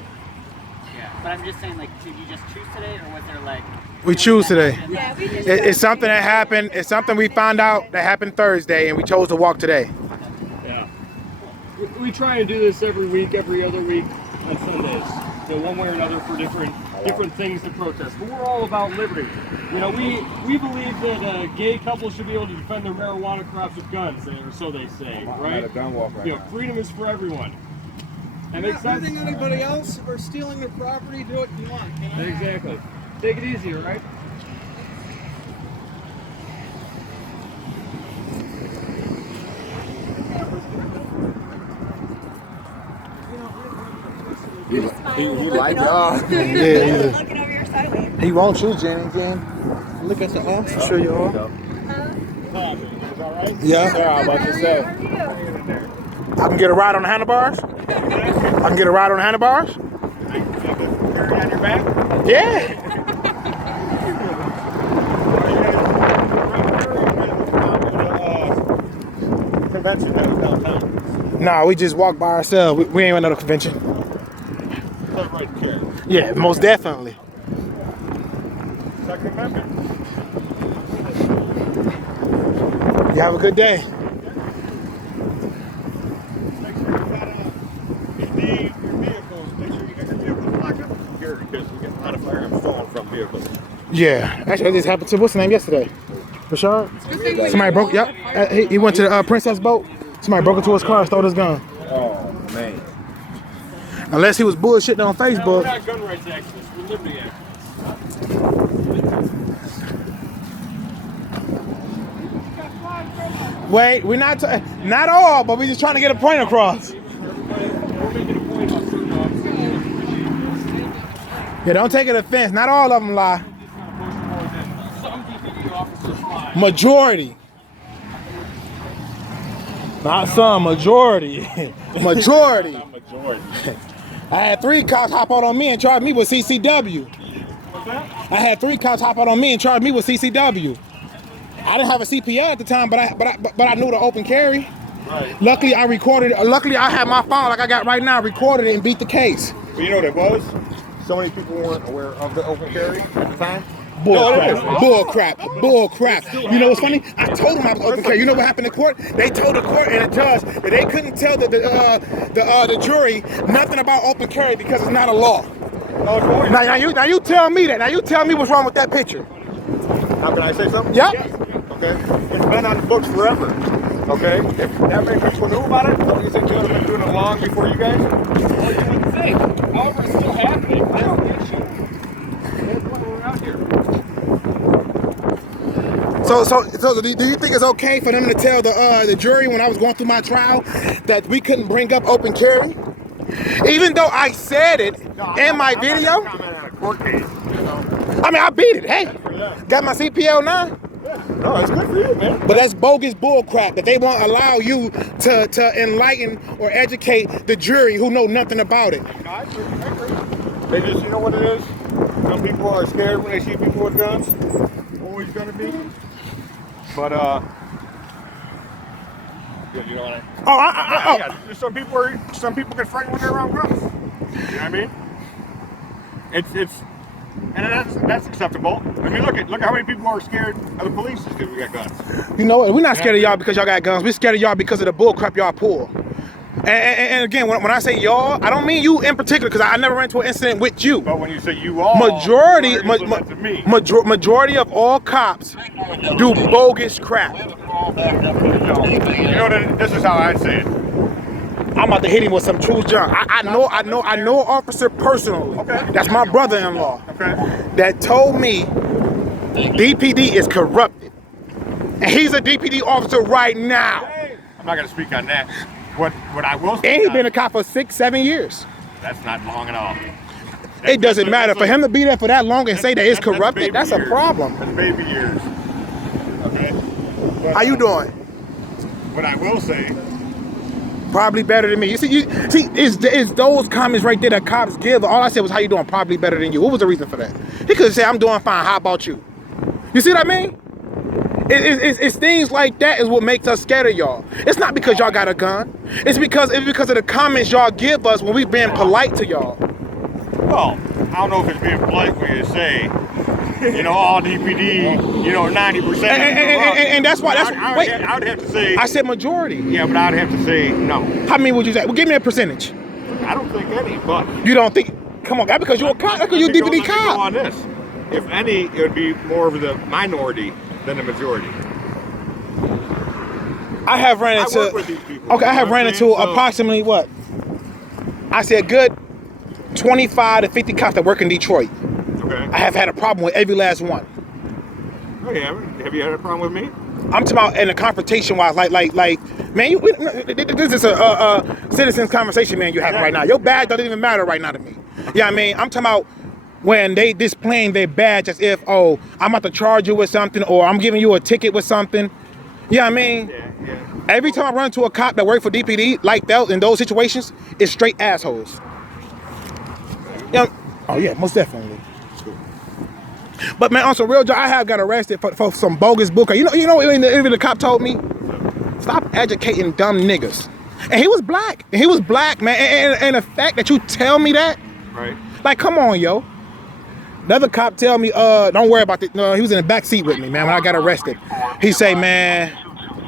Yeah, but I'm just saying, like, did you just choose today, or was there like? We choose today. Yeah, we just It's something that happened. It's something we found out that happened Thursday, and we chose to walk today. Yeah. We try and do this every week, every other week on Sundays. So one way or another for different things to protest. But we're all about liberty. You know, we believe that gay couples should be able to defend their marijuana crops with guns, or so they say, right? You know, freedom is for everyone. That You're makes not sense? hurting anybody else or stealing their property. Do what you want. You know? Exactly. Take it easy, all right? He like yeah. Looking over your sideways. He won't choose Jenny again. Look at the officer. I'm sure you are. Yeah. How are you? I can get a ride on the handlebars. I can get a ride on the handlebars. Carry on your back? Yeah. Convention downtown. Nah, we just walk by ourselves. We ain't went to no convention. That's right there. Yeah, most definitely. Second Amendment. You have a good day. Make sure you got your vehicles. Make sure you got your vehicles locked up and secured because we get a lot of firearms stolen from vehicles. Yeah, actually, that just happened to what's the name yesterday? Rashard? Somebody broke. Yep, he went to the Princess boat. Somebody broke into his car and stole his gun. Oh, man. Unless he was bullshitting on We're Facebook. not gun rights activists, we're liberty activists. Wait, we're not not all, but we're just trying to get a point across. We're making a point about certain officers. Yeah, don't take it offense. Not all of them lie. Some DPD officers lie. Majority. Not some, majority. Majority. Majority. I had 3 cops hop out on me and charge me with CCW. What's that? I had 3 cops hop out on me and charge me with CCW. I didn't have a CPA at the time, but I knew the open carry. Right. Luckily, I recorded. Luckily, I had my phone like I got right now, recorded it and beat the case. But you know what it was? So many people weren't aware of the open carry at the time. Bull crap. You know what's funny? I told them I was open carry. You know what happened in court? They told the court and the judge that they couldn't tell the jury nothing about open carry because it's not a law. Now you tell me that. Now you tell me what's wrong with that picture. How can I say something? Yep. Okay. It's been on the books forever. Okay. If that many people knew about it, don't you think they would have been doing it long before you guys? Well, you wouldn't think. However, it's still happening. I don't get you. That's why we're out here. So do you think it's okay for them to tell the jury when I was going through my trial that we couldn't bring up open carry? Even though I said it in my video? Comment on a court case. I mean, I beat it. Hey, got my CPL now. No, it's good for you, man. But that's bogus bull crap that they won't allow you to enlighten or educate the jury who know nothing about it. No, I agree. They just, you know what it is? Some people are scared when they see people with guns. Always gonna be. But you know what yeah, some people get frightened when they're around guns. You know what I mean? And that's acceptable. I mean, look at how many people are scared of the police because we got guns. You know what? We're not scared of y'all because y'all got guns. We're scared of y'all because of the bull crap y'all pull. And again, when I say y'all, I don't mean you in particular because I never ran into an incident with you. But when you say you all, majority of all cops do bogus crap. You know, this is how I say it. I'm about to hit him with some true junk. I know an officer personally. Okay. That's my brother-in-law. Okay. That told me DPD is corrupted. And he's a DPD officer right now. I'm not going to speak on that. What I will say. And he's been a cop for 6-7 years. That's not long at all. It doesn't matter. For him to be there for that long and say that it's corrupted, that's a problem. That's baby years. Okay. But, How you doing? What I will say Probably better than me. You see, it's those comments right there that cops give. All I said was, how you doing? Probably better than you. What was the reason for that? He could have said, I'm doing fine. How about you? You see what I mean? It's things like that is what makes us scared of y'all. It's not because y'all got a gun. It's because of the comments y'all give us when we being polite to y'all. Well, I don't know if it's being polite when you say, you know, all DPD, you know, 90%. And that's why. Wait, I would have to say. I said majority. Yeah, but I'd have to say no. How many would you say? Well, give me a percentage. I don't think any, but. You don't think? Come on, that's because you're a cop. That's because you're a DPD Let me go cop. on this. If any, it would be more of the minority than the majority. I have ran into. I work with these people. Okay, I have ran into approximately what? I said good 25 to 50 cops that work in Detroit. Okay. I have had a problem with every last one. Oh, you haven't? Have you had a problem with me? I'm talking about in a confrontation wise, like, man, this is a citizens conversation, man, you're having right now. Your badge doesn't even matter right now to me. Yeah, I mean, I'm talking about when they displaying their badge as if, oh, I'm about to charge you with something, or I'm giving you a ticket with something. Yeah, I mean, Yeah. every time I run into a cop that work for DPD, like that, in those situations, it's straight assholes. Yeah. Oh yeah, most definitely. But man, on some real job, I have got arrested for some bogus booker. You know, even the cop told me, stop educating dumb niggas. And he was black. And he was black, man. And the fact that you tell me that, Right. like, come on, yo. Another cop tell me, don't worry about it. No, he was in the back seat with me, man, when I got arrested. He say, man,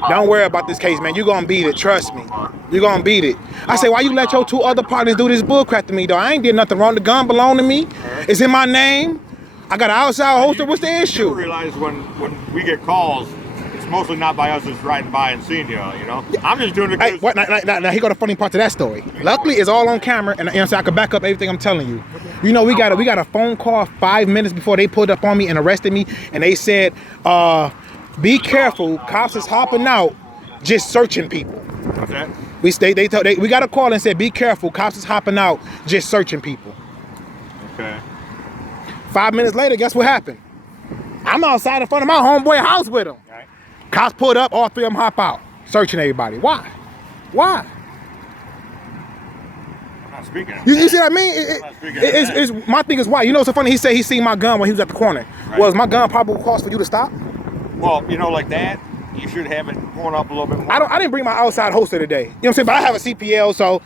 don't worry about this case, man. You're gonna beat it, trust me. You're gonna beat it. I say, why you let your two other partners do this bullcrap to me, though? I ain't did nothing wrong. The gun belong to me. It's in my name. I got an outside holster. What's the You issue? realize when we get calls, it's mostly not by us that's riding by and seeing you, you know? I'm just doing it Hey, because... what? Now, here go the funny part to that story. Luckily, it's all on camera, and so I can back up everything I'm telling you. You know, we got a phone call 5 minutes before they pulled up on me and arrested me, and they said, be careful, cops is hopping out, just searching people. What's that? We got a call and said, be careful, cops is hopping out, just searching people. Okay. 5 minutes later, guess what happened? I'm outside in front of my homeboy house with him. Right. Cops pulled up, all three of them hop out, searching everybody. Why? Why? I'm not speaking. You see what I mean? It's my thing is why. You know what's so funny? He said he seen my gun when he was at the corner. Right. Was my gun probable cause for you to stop? Well, you know, like that, you should have it going up a little bit more. I didn't bring my outside holster today. You know what I'm saying? But I have a CPL, so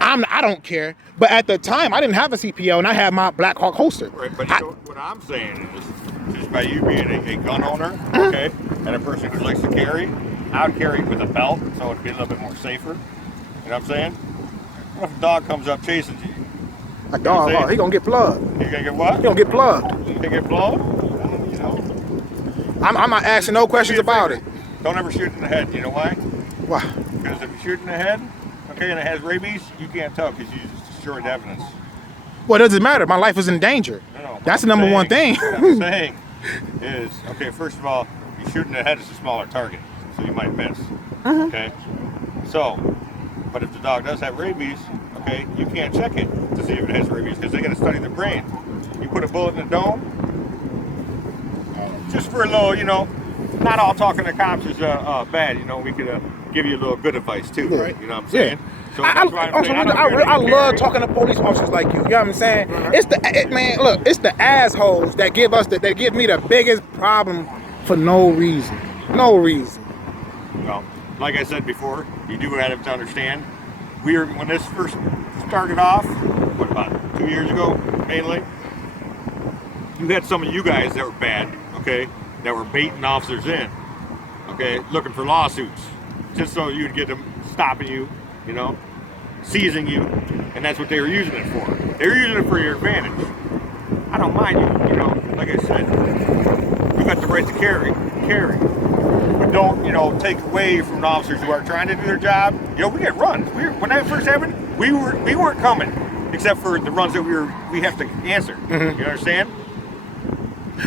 I don't care. But at the time, I didn't have a CPL, and I had my Black Hawk holster. Right, but you know, what I'm saying is, just by you being a gun owner, okay, and a person who likes to carry, I would carry it with a belt, so it'd be a little bit more safer. You know what I'm saying? What if a dog comes up chasing you? A dog, saying? he gonna get plugged. You gonna get what? He gonna get plugged. You gonna get blown? You know? I'm not asking no questions about it. Don't ever shoot in the head. You know why? Why? Because if you shoot in the head, okay, and it has rabies, you can't tell because you just destroyed evidence. Well, it doesn't matter. My life is in danger. No, That's the number one thing. What I'm saying is, okay, first of all, you shoot in the head is a smaller target, so you might miss. Okay? So, but if the dog does have rabies, okay, you can't check it to see if it has rabies because they got to study the brain. You put a bullet in the dome, just for a little, you know, not all talking to cops is bad, you know, we could give you a little good advice too, right? You know what I'm saying? So that's why I'm saying, I love talking to police officers like you. You know what I'm saying? It's the assholes that give me the biggest problem for no reason. No reason. Well, like I said before, you do have to understand. When this first started off, what, about 2 years ago, mainly, you had some of you guys that were bad, okay, that were baiting officers in, okay, looking for lawsuits, just so you'd get them stopping you, you know, seizing you, and that's what they were using it for. They were using it for your advantage. I don't mind you know, like I said, you got the right to carry. But don't, you know, take away from the officers who are trying to do their job. You know, we get runs. When that first happened, we weren't coming, except for the runs that we have to answer. You understand?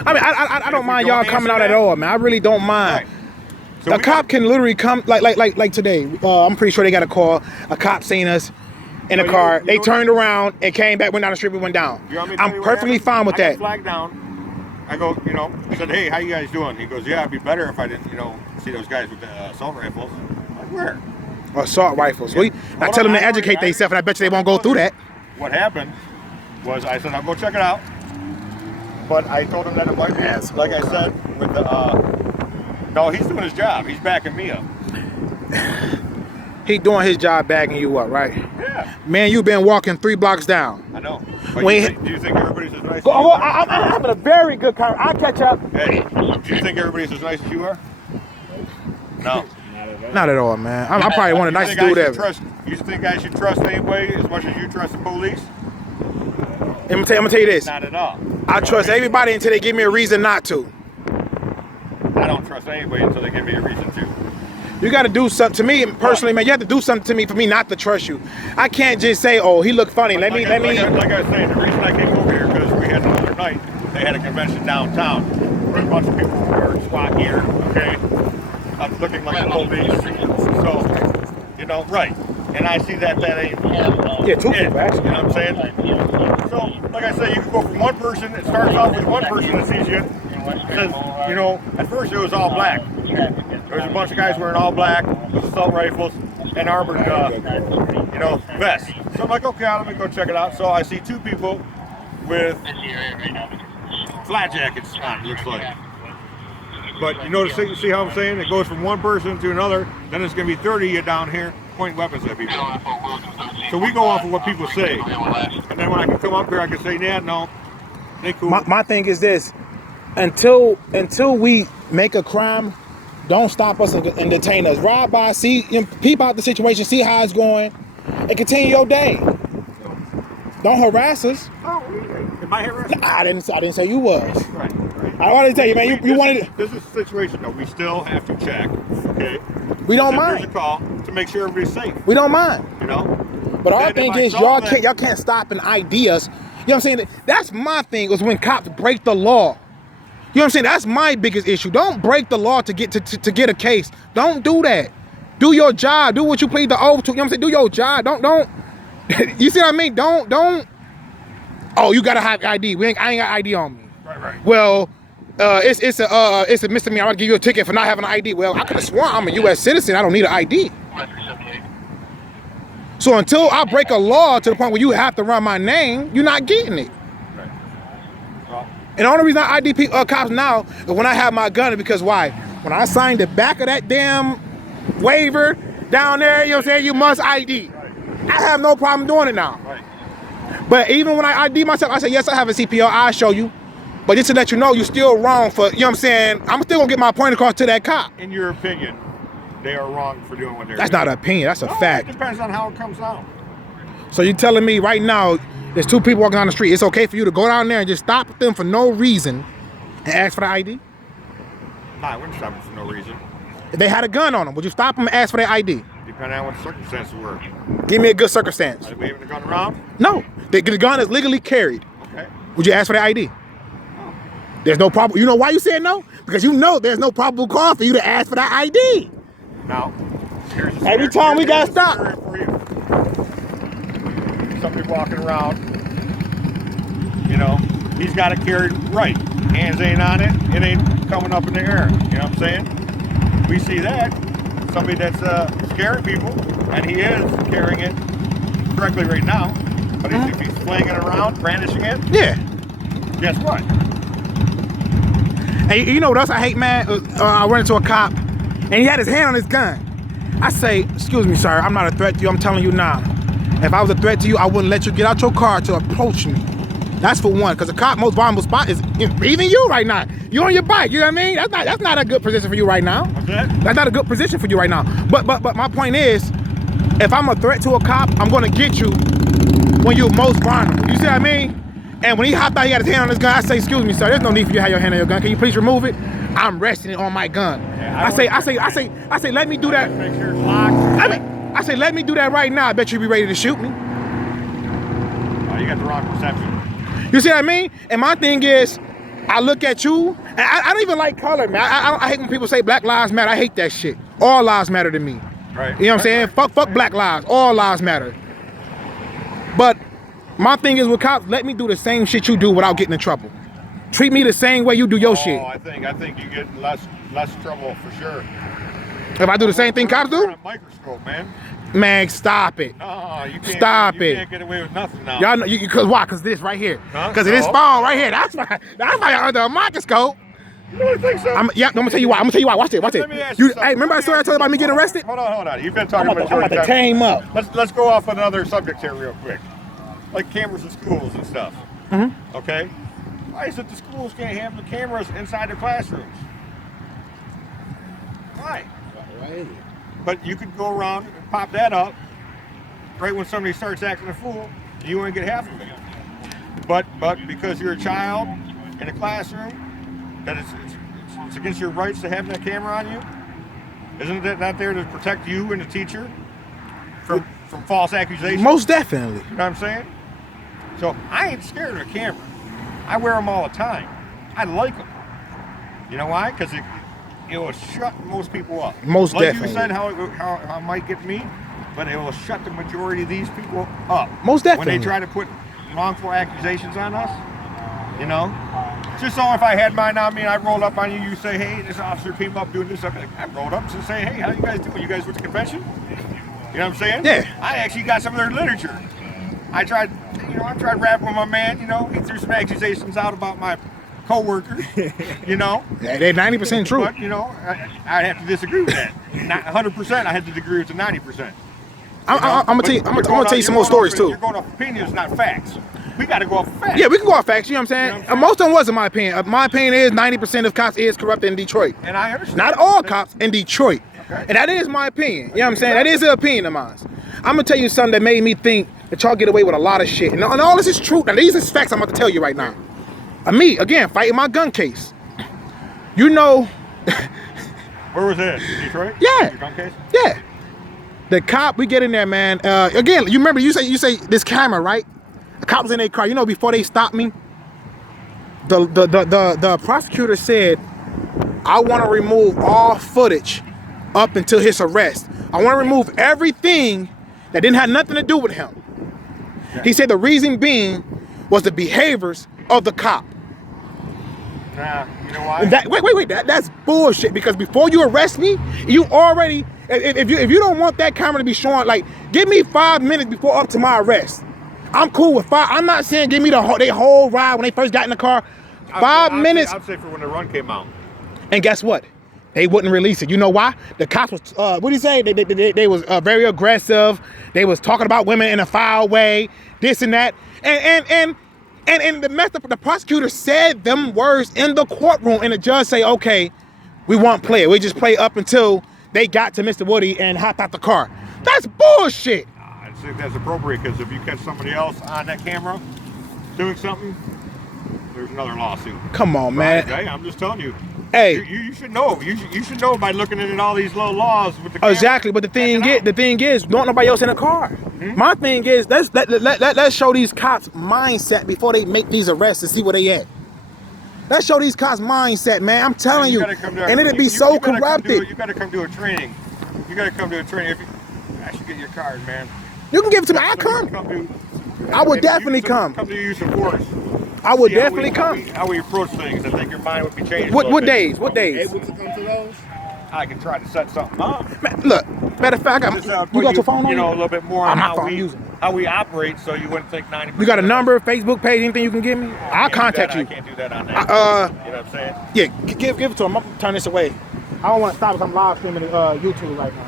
I mean, I don't mind y'all coming out at all, man. I really don't mind. Right. So A cop can literally come, like today. I'm pretty sure they got a call. A cop seen us in a car. They turned around and came back, went down the street, we went down. You want me to tell I'm you what perfectly happened? fine with I got that. flagged down. I go, you know, said, hey, how you guys doing? He goes, yeah, it'd be better if I didn't, you know, see those guys with the assault rifles. I'm like, where? Assault rifles. I tell them to educate themselves, and I bet you they won't go through that. What happened was I said, I'll go check it out. But I told him that it might be, like I said, with the, no, he's doing his job. He's backing me up. He doing his job backing you up, right? Yeah. Man, you've been walking 3 blocks down. I know. But Wait. do you think everybody's as nice as Go, you are? I'm having a very good conversation. I'll catch up. Hey, do you think everybody's as nice as you are? No. Not at all, man. I'm probably one of the nicest dudes ever. You think I should trust anybody as much as you trust the police? I'm gonna tell you this. Not at all. I trust everybody until they give me a reason not to. I don't trust anybody until they give me a reason to. You got to do something to me personally, man. You have to do something to me for me not to trust you. I can't just say, "Oh, he looked funny." Let me. Like I was saying, the reason I came over here because we had another night. They had a convention downtown where a bunch of people were squat here. Okay, I'm looking like the police. So, you know, right. And I see that ain't. Yeah, two people actually. You know what I'm saying? So, like I said, you can go from one person. It starts off with one person that sees you. Says, you know, at first it was all black. There was a bunch of guys wearing all black with assault rifles and armored, you know, vests. So I'm like, okay, let me go check it out. So I see 2 people with flat jackets on, it looks like. But you notice, you see how I'm saying? It goes from one person to another, then it's going to be 30 of you down here pointing weapons at people. So we go off of what people say. And then when I can come up here, I can say, yeah, no, they cool. My thing is this. Until we make a crime, don't stop us and detain us. Ride by, see, peep out the situation, see how it's going, and continue your day. Don't harass us. Oh, am I harassing? I didn't say you was. Right. I wanted to tell you, man. You wanted. This is a situation though. We still have to check. Okay. We don't There's mind. a call to make sure everybody's safe. We don't mind. You know. But our Then thing if I is, saw y'all that- can't stop and ID us. You know what I'm saying? That's my thing. Was when cops break the law. You know what I'm saying? That's my biggest issue. Don't break the law to get to get a case. Don't do that. Do your job. Do what you plead the oath to. You know what I'm saying? Do your job. Don't. You see what I mean? Don't. Oh, you gotta have ID. I ain't got ID on me. Right. Well, it's a misdemeanor. I'm gonna give you a ticket for not having an ID. Well, I could have sworn I'm a U.S. citizen. I don't need an ID. So until I break a law to the point where you have to run my name, you're not getting it. Right. Well, And the only reason I ID cops now is when I have my gun is because why? When I signed the back of that damn waiver down there, you know what I'm saying, you must ID. I have no problem doing it now. right. But even when I ID myself, I say, yes, I have a CPO, I'll show you. But just to let you know, you're still wrong for, you know what I'm saying, I'm still gonna get my point across to that cop. In your opinion, they are wrong for doing what they're That's doing. not an opinion, that's a No, fact. It depends on how it comes out. So you're telling me right now, there's 2 people walking down the street, it's okay for you to go down there and just stop them for no reason and ask for the ID? Nah, I wouldn't stop them for no reason. If they had a gun on them, would you stop them and ask for their ID? Depending on what the circumstances were. Give me a good circumstance. Are they waving the gun around? No, the gun is legally carried. Okay. Would you ask for the ID? There's no problem. You know why you said no? Because you know there's no probable cause for you to ask for that ID. Now, Every time we got stopped. For you. Somebody walking around, you know, he's got it carried right. Hands ain't on it, it ain't coming up in the air. You know what I'm saying? We see that. Somebody that's scaring people, and he is carrying it correctly right now. But if he's flinging it around, brandishing it, Yeah. guess what? And you know what else I hate, man? I ran into a cop, and he had his hand on his gun. I say, excuse me, sir, I'm not a threat to you. I'm telling you now. If I was a threat to you, I wouldn't let you get out your car to approach me. That's for one, because the cop most vulnerable spot is even you right now. You on your bike, you know what I mean? That's not a good position for you right now. What's that? That's not a good position for you right now. But my point is, if I'm a threat to a cop, I'm gonna get you when you're most vulnerable. You see what I mean? And when he hopped out, he got his hand on his gun. I say, excuse me, sir, there's no need for you to have your hand on your gun. Can you please remove it? I'm resting it on my gun. Yeah, I say, let me do that. Make sure it's locked. I say, let me do that right now. I bet you'll be ready to shoot me. Oh, you got the wrong perception. You see what I mean? And my thing is, I look at you, and I don't even like color, man. I hate when people say Black Lives Matter. I hate that shit. All lives matter to me. Right. You know what I'm saying? Fuck Black lives. All lives matter. But my thing is with cops, let me do the same shit you do without getting in trouble. Treat me the same way you do your shit. I think you get less trouble for sure. If I do the same thing cops You're do? on a microscope, man. Man, stop it. No, you can't. Stop you it. can't get away with nothing now. Y'all know, cause why? Cause this right here. Huh? Cause of this No. phone right here. That's why you're under a microscope. You really think so? I'm gonna tell you why. I'm gonna tell you why. Watch it. Watch it. Let me ask you something. Hey, remember that story I told you about me getting arrested? Hold on. You've been I'm talking about about to tear him up. Let's go off on another subject here real quick. Like cameras in schools and stuff. Mm-hmm. Okay? Why is it the schools can't have the cameras inside their classrooms? Why? But you could go around and pop that up right when somebody starts acting a fool, you won't get half of it. But because you're a child in a classroom, that it's against your rights to have that camera on you? Isn't that not there to protect you and the teacher from false accusations? Most definitely. You know what I'm saying? So I ain't scared of a camera. I wear them all the time. I like them. You know why? Because it will shut most people up. Most like definitely. You said how it might get me, but it will shut the majority of these people up. Most definitely. When they try to put wrongful accusations on us, you know? Just so if I had mine on me and I rolled up on you, you say, hey, this officer came up doing this. I rolled up to say, hey, how you guys doing? You guys went to convention? You know what I'm saying? Yeah. I actually got some of their literature. I tried rapping with my man, you know, he threw some accusations out about my co-workers, you know. Yeah, they're 90% true. But, you know, I'd have to disagree with that. Not 100%, I had to disagree with the 90%. I'm gonna tell you some more stories too. You're going off opinions, not facts. We got to go off facts. Yeah, we can go off facts. You know what I'm saying? You know what I'm saying? Most of them wasn't my opinion. My opinion is 90% of cops is corrupt in Detroit. And I understand. Not all cops in Detroit. Okay. And that is my opinion. You know what I'm saying? That is an opinion of mine. I'm gonna tell you something that made me think that y'all get away with a lot of shit. And all this is true. Now these is facts I'm about to tell you right now. Me, again, fighting my gun case. You know. Where was that? Detroit? Yeah. Your gun case? Yeah. The cop, we get in there, man. Again, you remember you say this camera, right? The cop was in their car. You know, before they stopped me, the prosecutor said, I want to remove all footage up until his arrest. I want to remove everything that didn't have nothing to do with him. He said the reason being was the behaviors of the cop. Nah, you know why? Wait, that's bullshit, because before you arrest me, you already, if you don't want that camera to be showing, like, give me 5 minutes before up to my arrest. I'm cool with 5. I'm not saying give me they whole ride when they first got in the car. 5 minutes. I'd say for when the run came out. And guess what? They wouldn't release it. You know why? The cops was, what do you say? They was very aggressive. They was talking about women in a foul way, this and that. And the prosecutor said them words in the courtroom, and the judge say, okay, we won't play it. We just play up until they got to Mr. Woody and hopped out the car. That's bullshit. I think that's appropriate, because if you catch somebody else on that camera doing something, there's another lawsuit. Come on, man. Hey, I'm just telling you. Hey. You should know. You should know by looking at all these little laws with the camera. Exactly, but the thing is, don't nobody else in the car. My thing is, let's show these cops mindset before they make these arrests and see where they at. Let's show these cops mindset, man. I'm telling you, and it'd be so corrupted. You gotta come to a training. You gotta come to a training. I should get your card, man. You can give it to me. I come. I would definitely come. Come to the use of force. I would See how definitely come. How we approach things. I think your mind would be changed. What days? What days? Able to come to those? I can try to set something up. Man, look, matter of fact, you got your phone on? You know, a little bit more on how we operate, so you wouldn't think 90%. You got a number, Facebook page, anything you can give me? I'll contact you. I can't do that on that. You know what I'm saying? Yeah, give it to him. I'm gonna turn this away. I don't want to stop because I'm live streaming YouTube right now.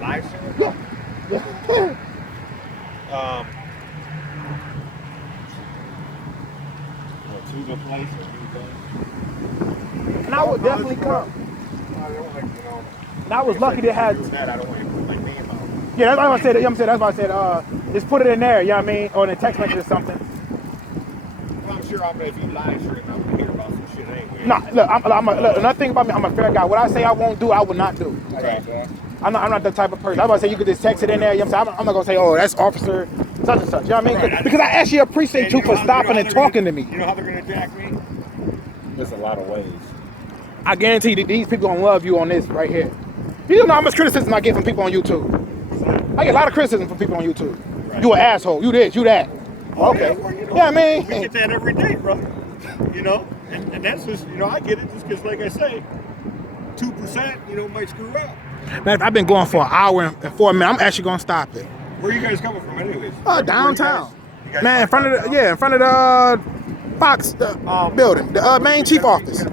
Live streaming? Yeah. And I would definitely come. And I was lucky to have. I don't want you to put my name out. Yeah, that's what I said. You know what I'm saying? That's what I said. Just put it in there. You know what I mean? Or in a text message or something. Well, I'm sure if you live stream, I'm gonna hear about some shit anyway. Nah, look, another thing about me, I'm a fair guy. What I say I won't do, I will not do. Right. I'm not that type of person. I was about to say you could just text it in there. You know what I'm saying? I'm not gonna say, oh, that's officer such and such. You know what I mean? Right. Because I actually appreciate you for stopping and talking to me. You know how they're gonna jack me? There's a lot of ways. I guarantee that these people gonna love you on this right here. You don't know how much criticism I get from people on YouTube. I get a lot of criticism from people on YouTube. Right. You an asshole. You this. You that. Okay. Well, you know, yeah, I mean. We get that every day, brother. You know, and that's just, I get it just because, like I say, 2%, might screw up. Man, I've been going for an hour and 4 minutes. I'm actually gonna stop it. Where are you guys coming from, anyways? Downtown. You guys Man, in front of the Fox building, the main chief office.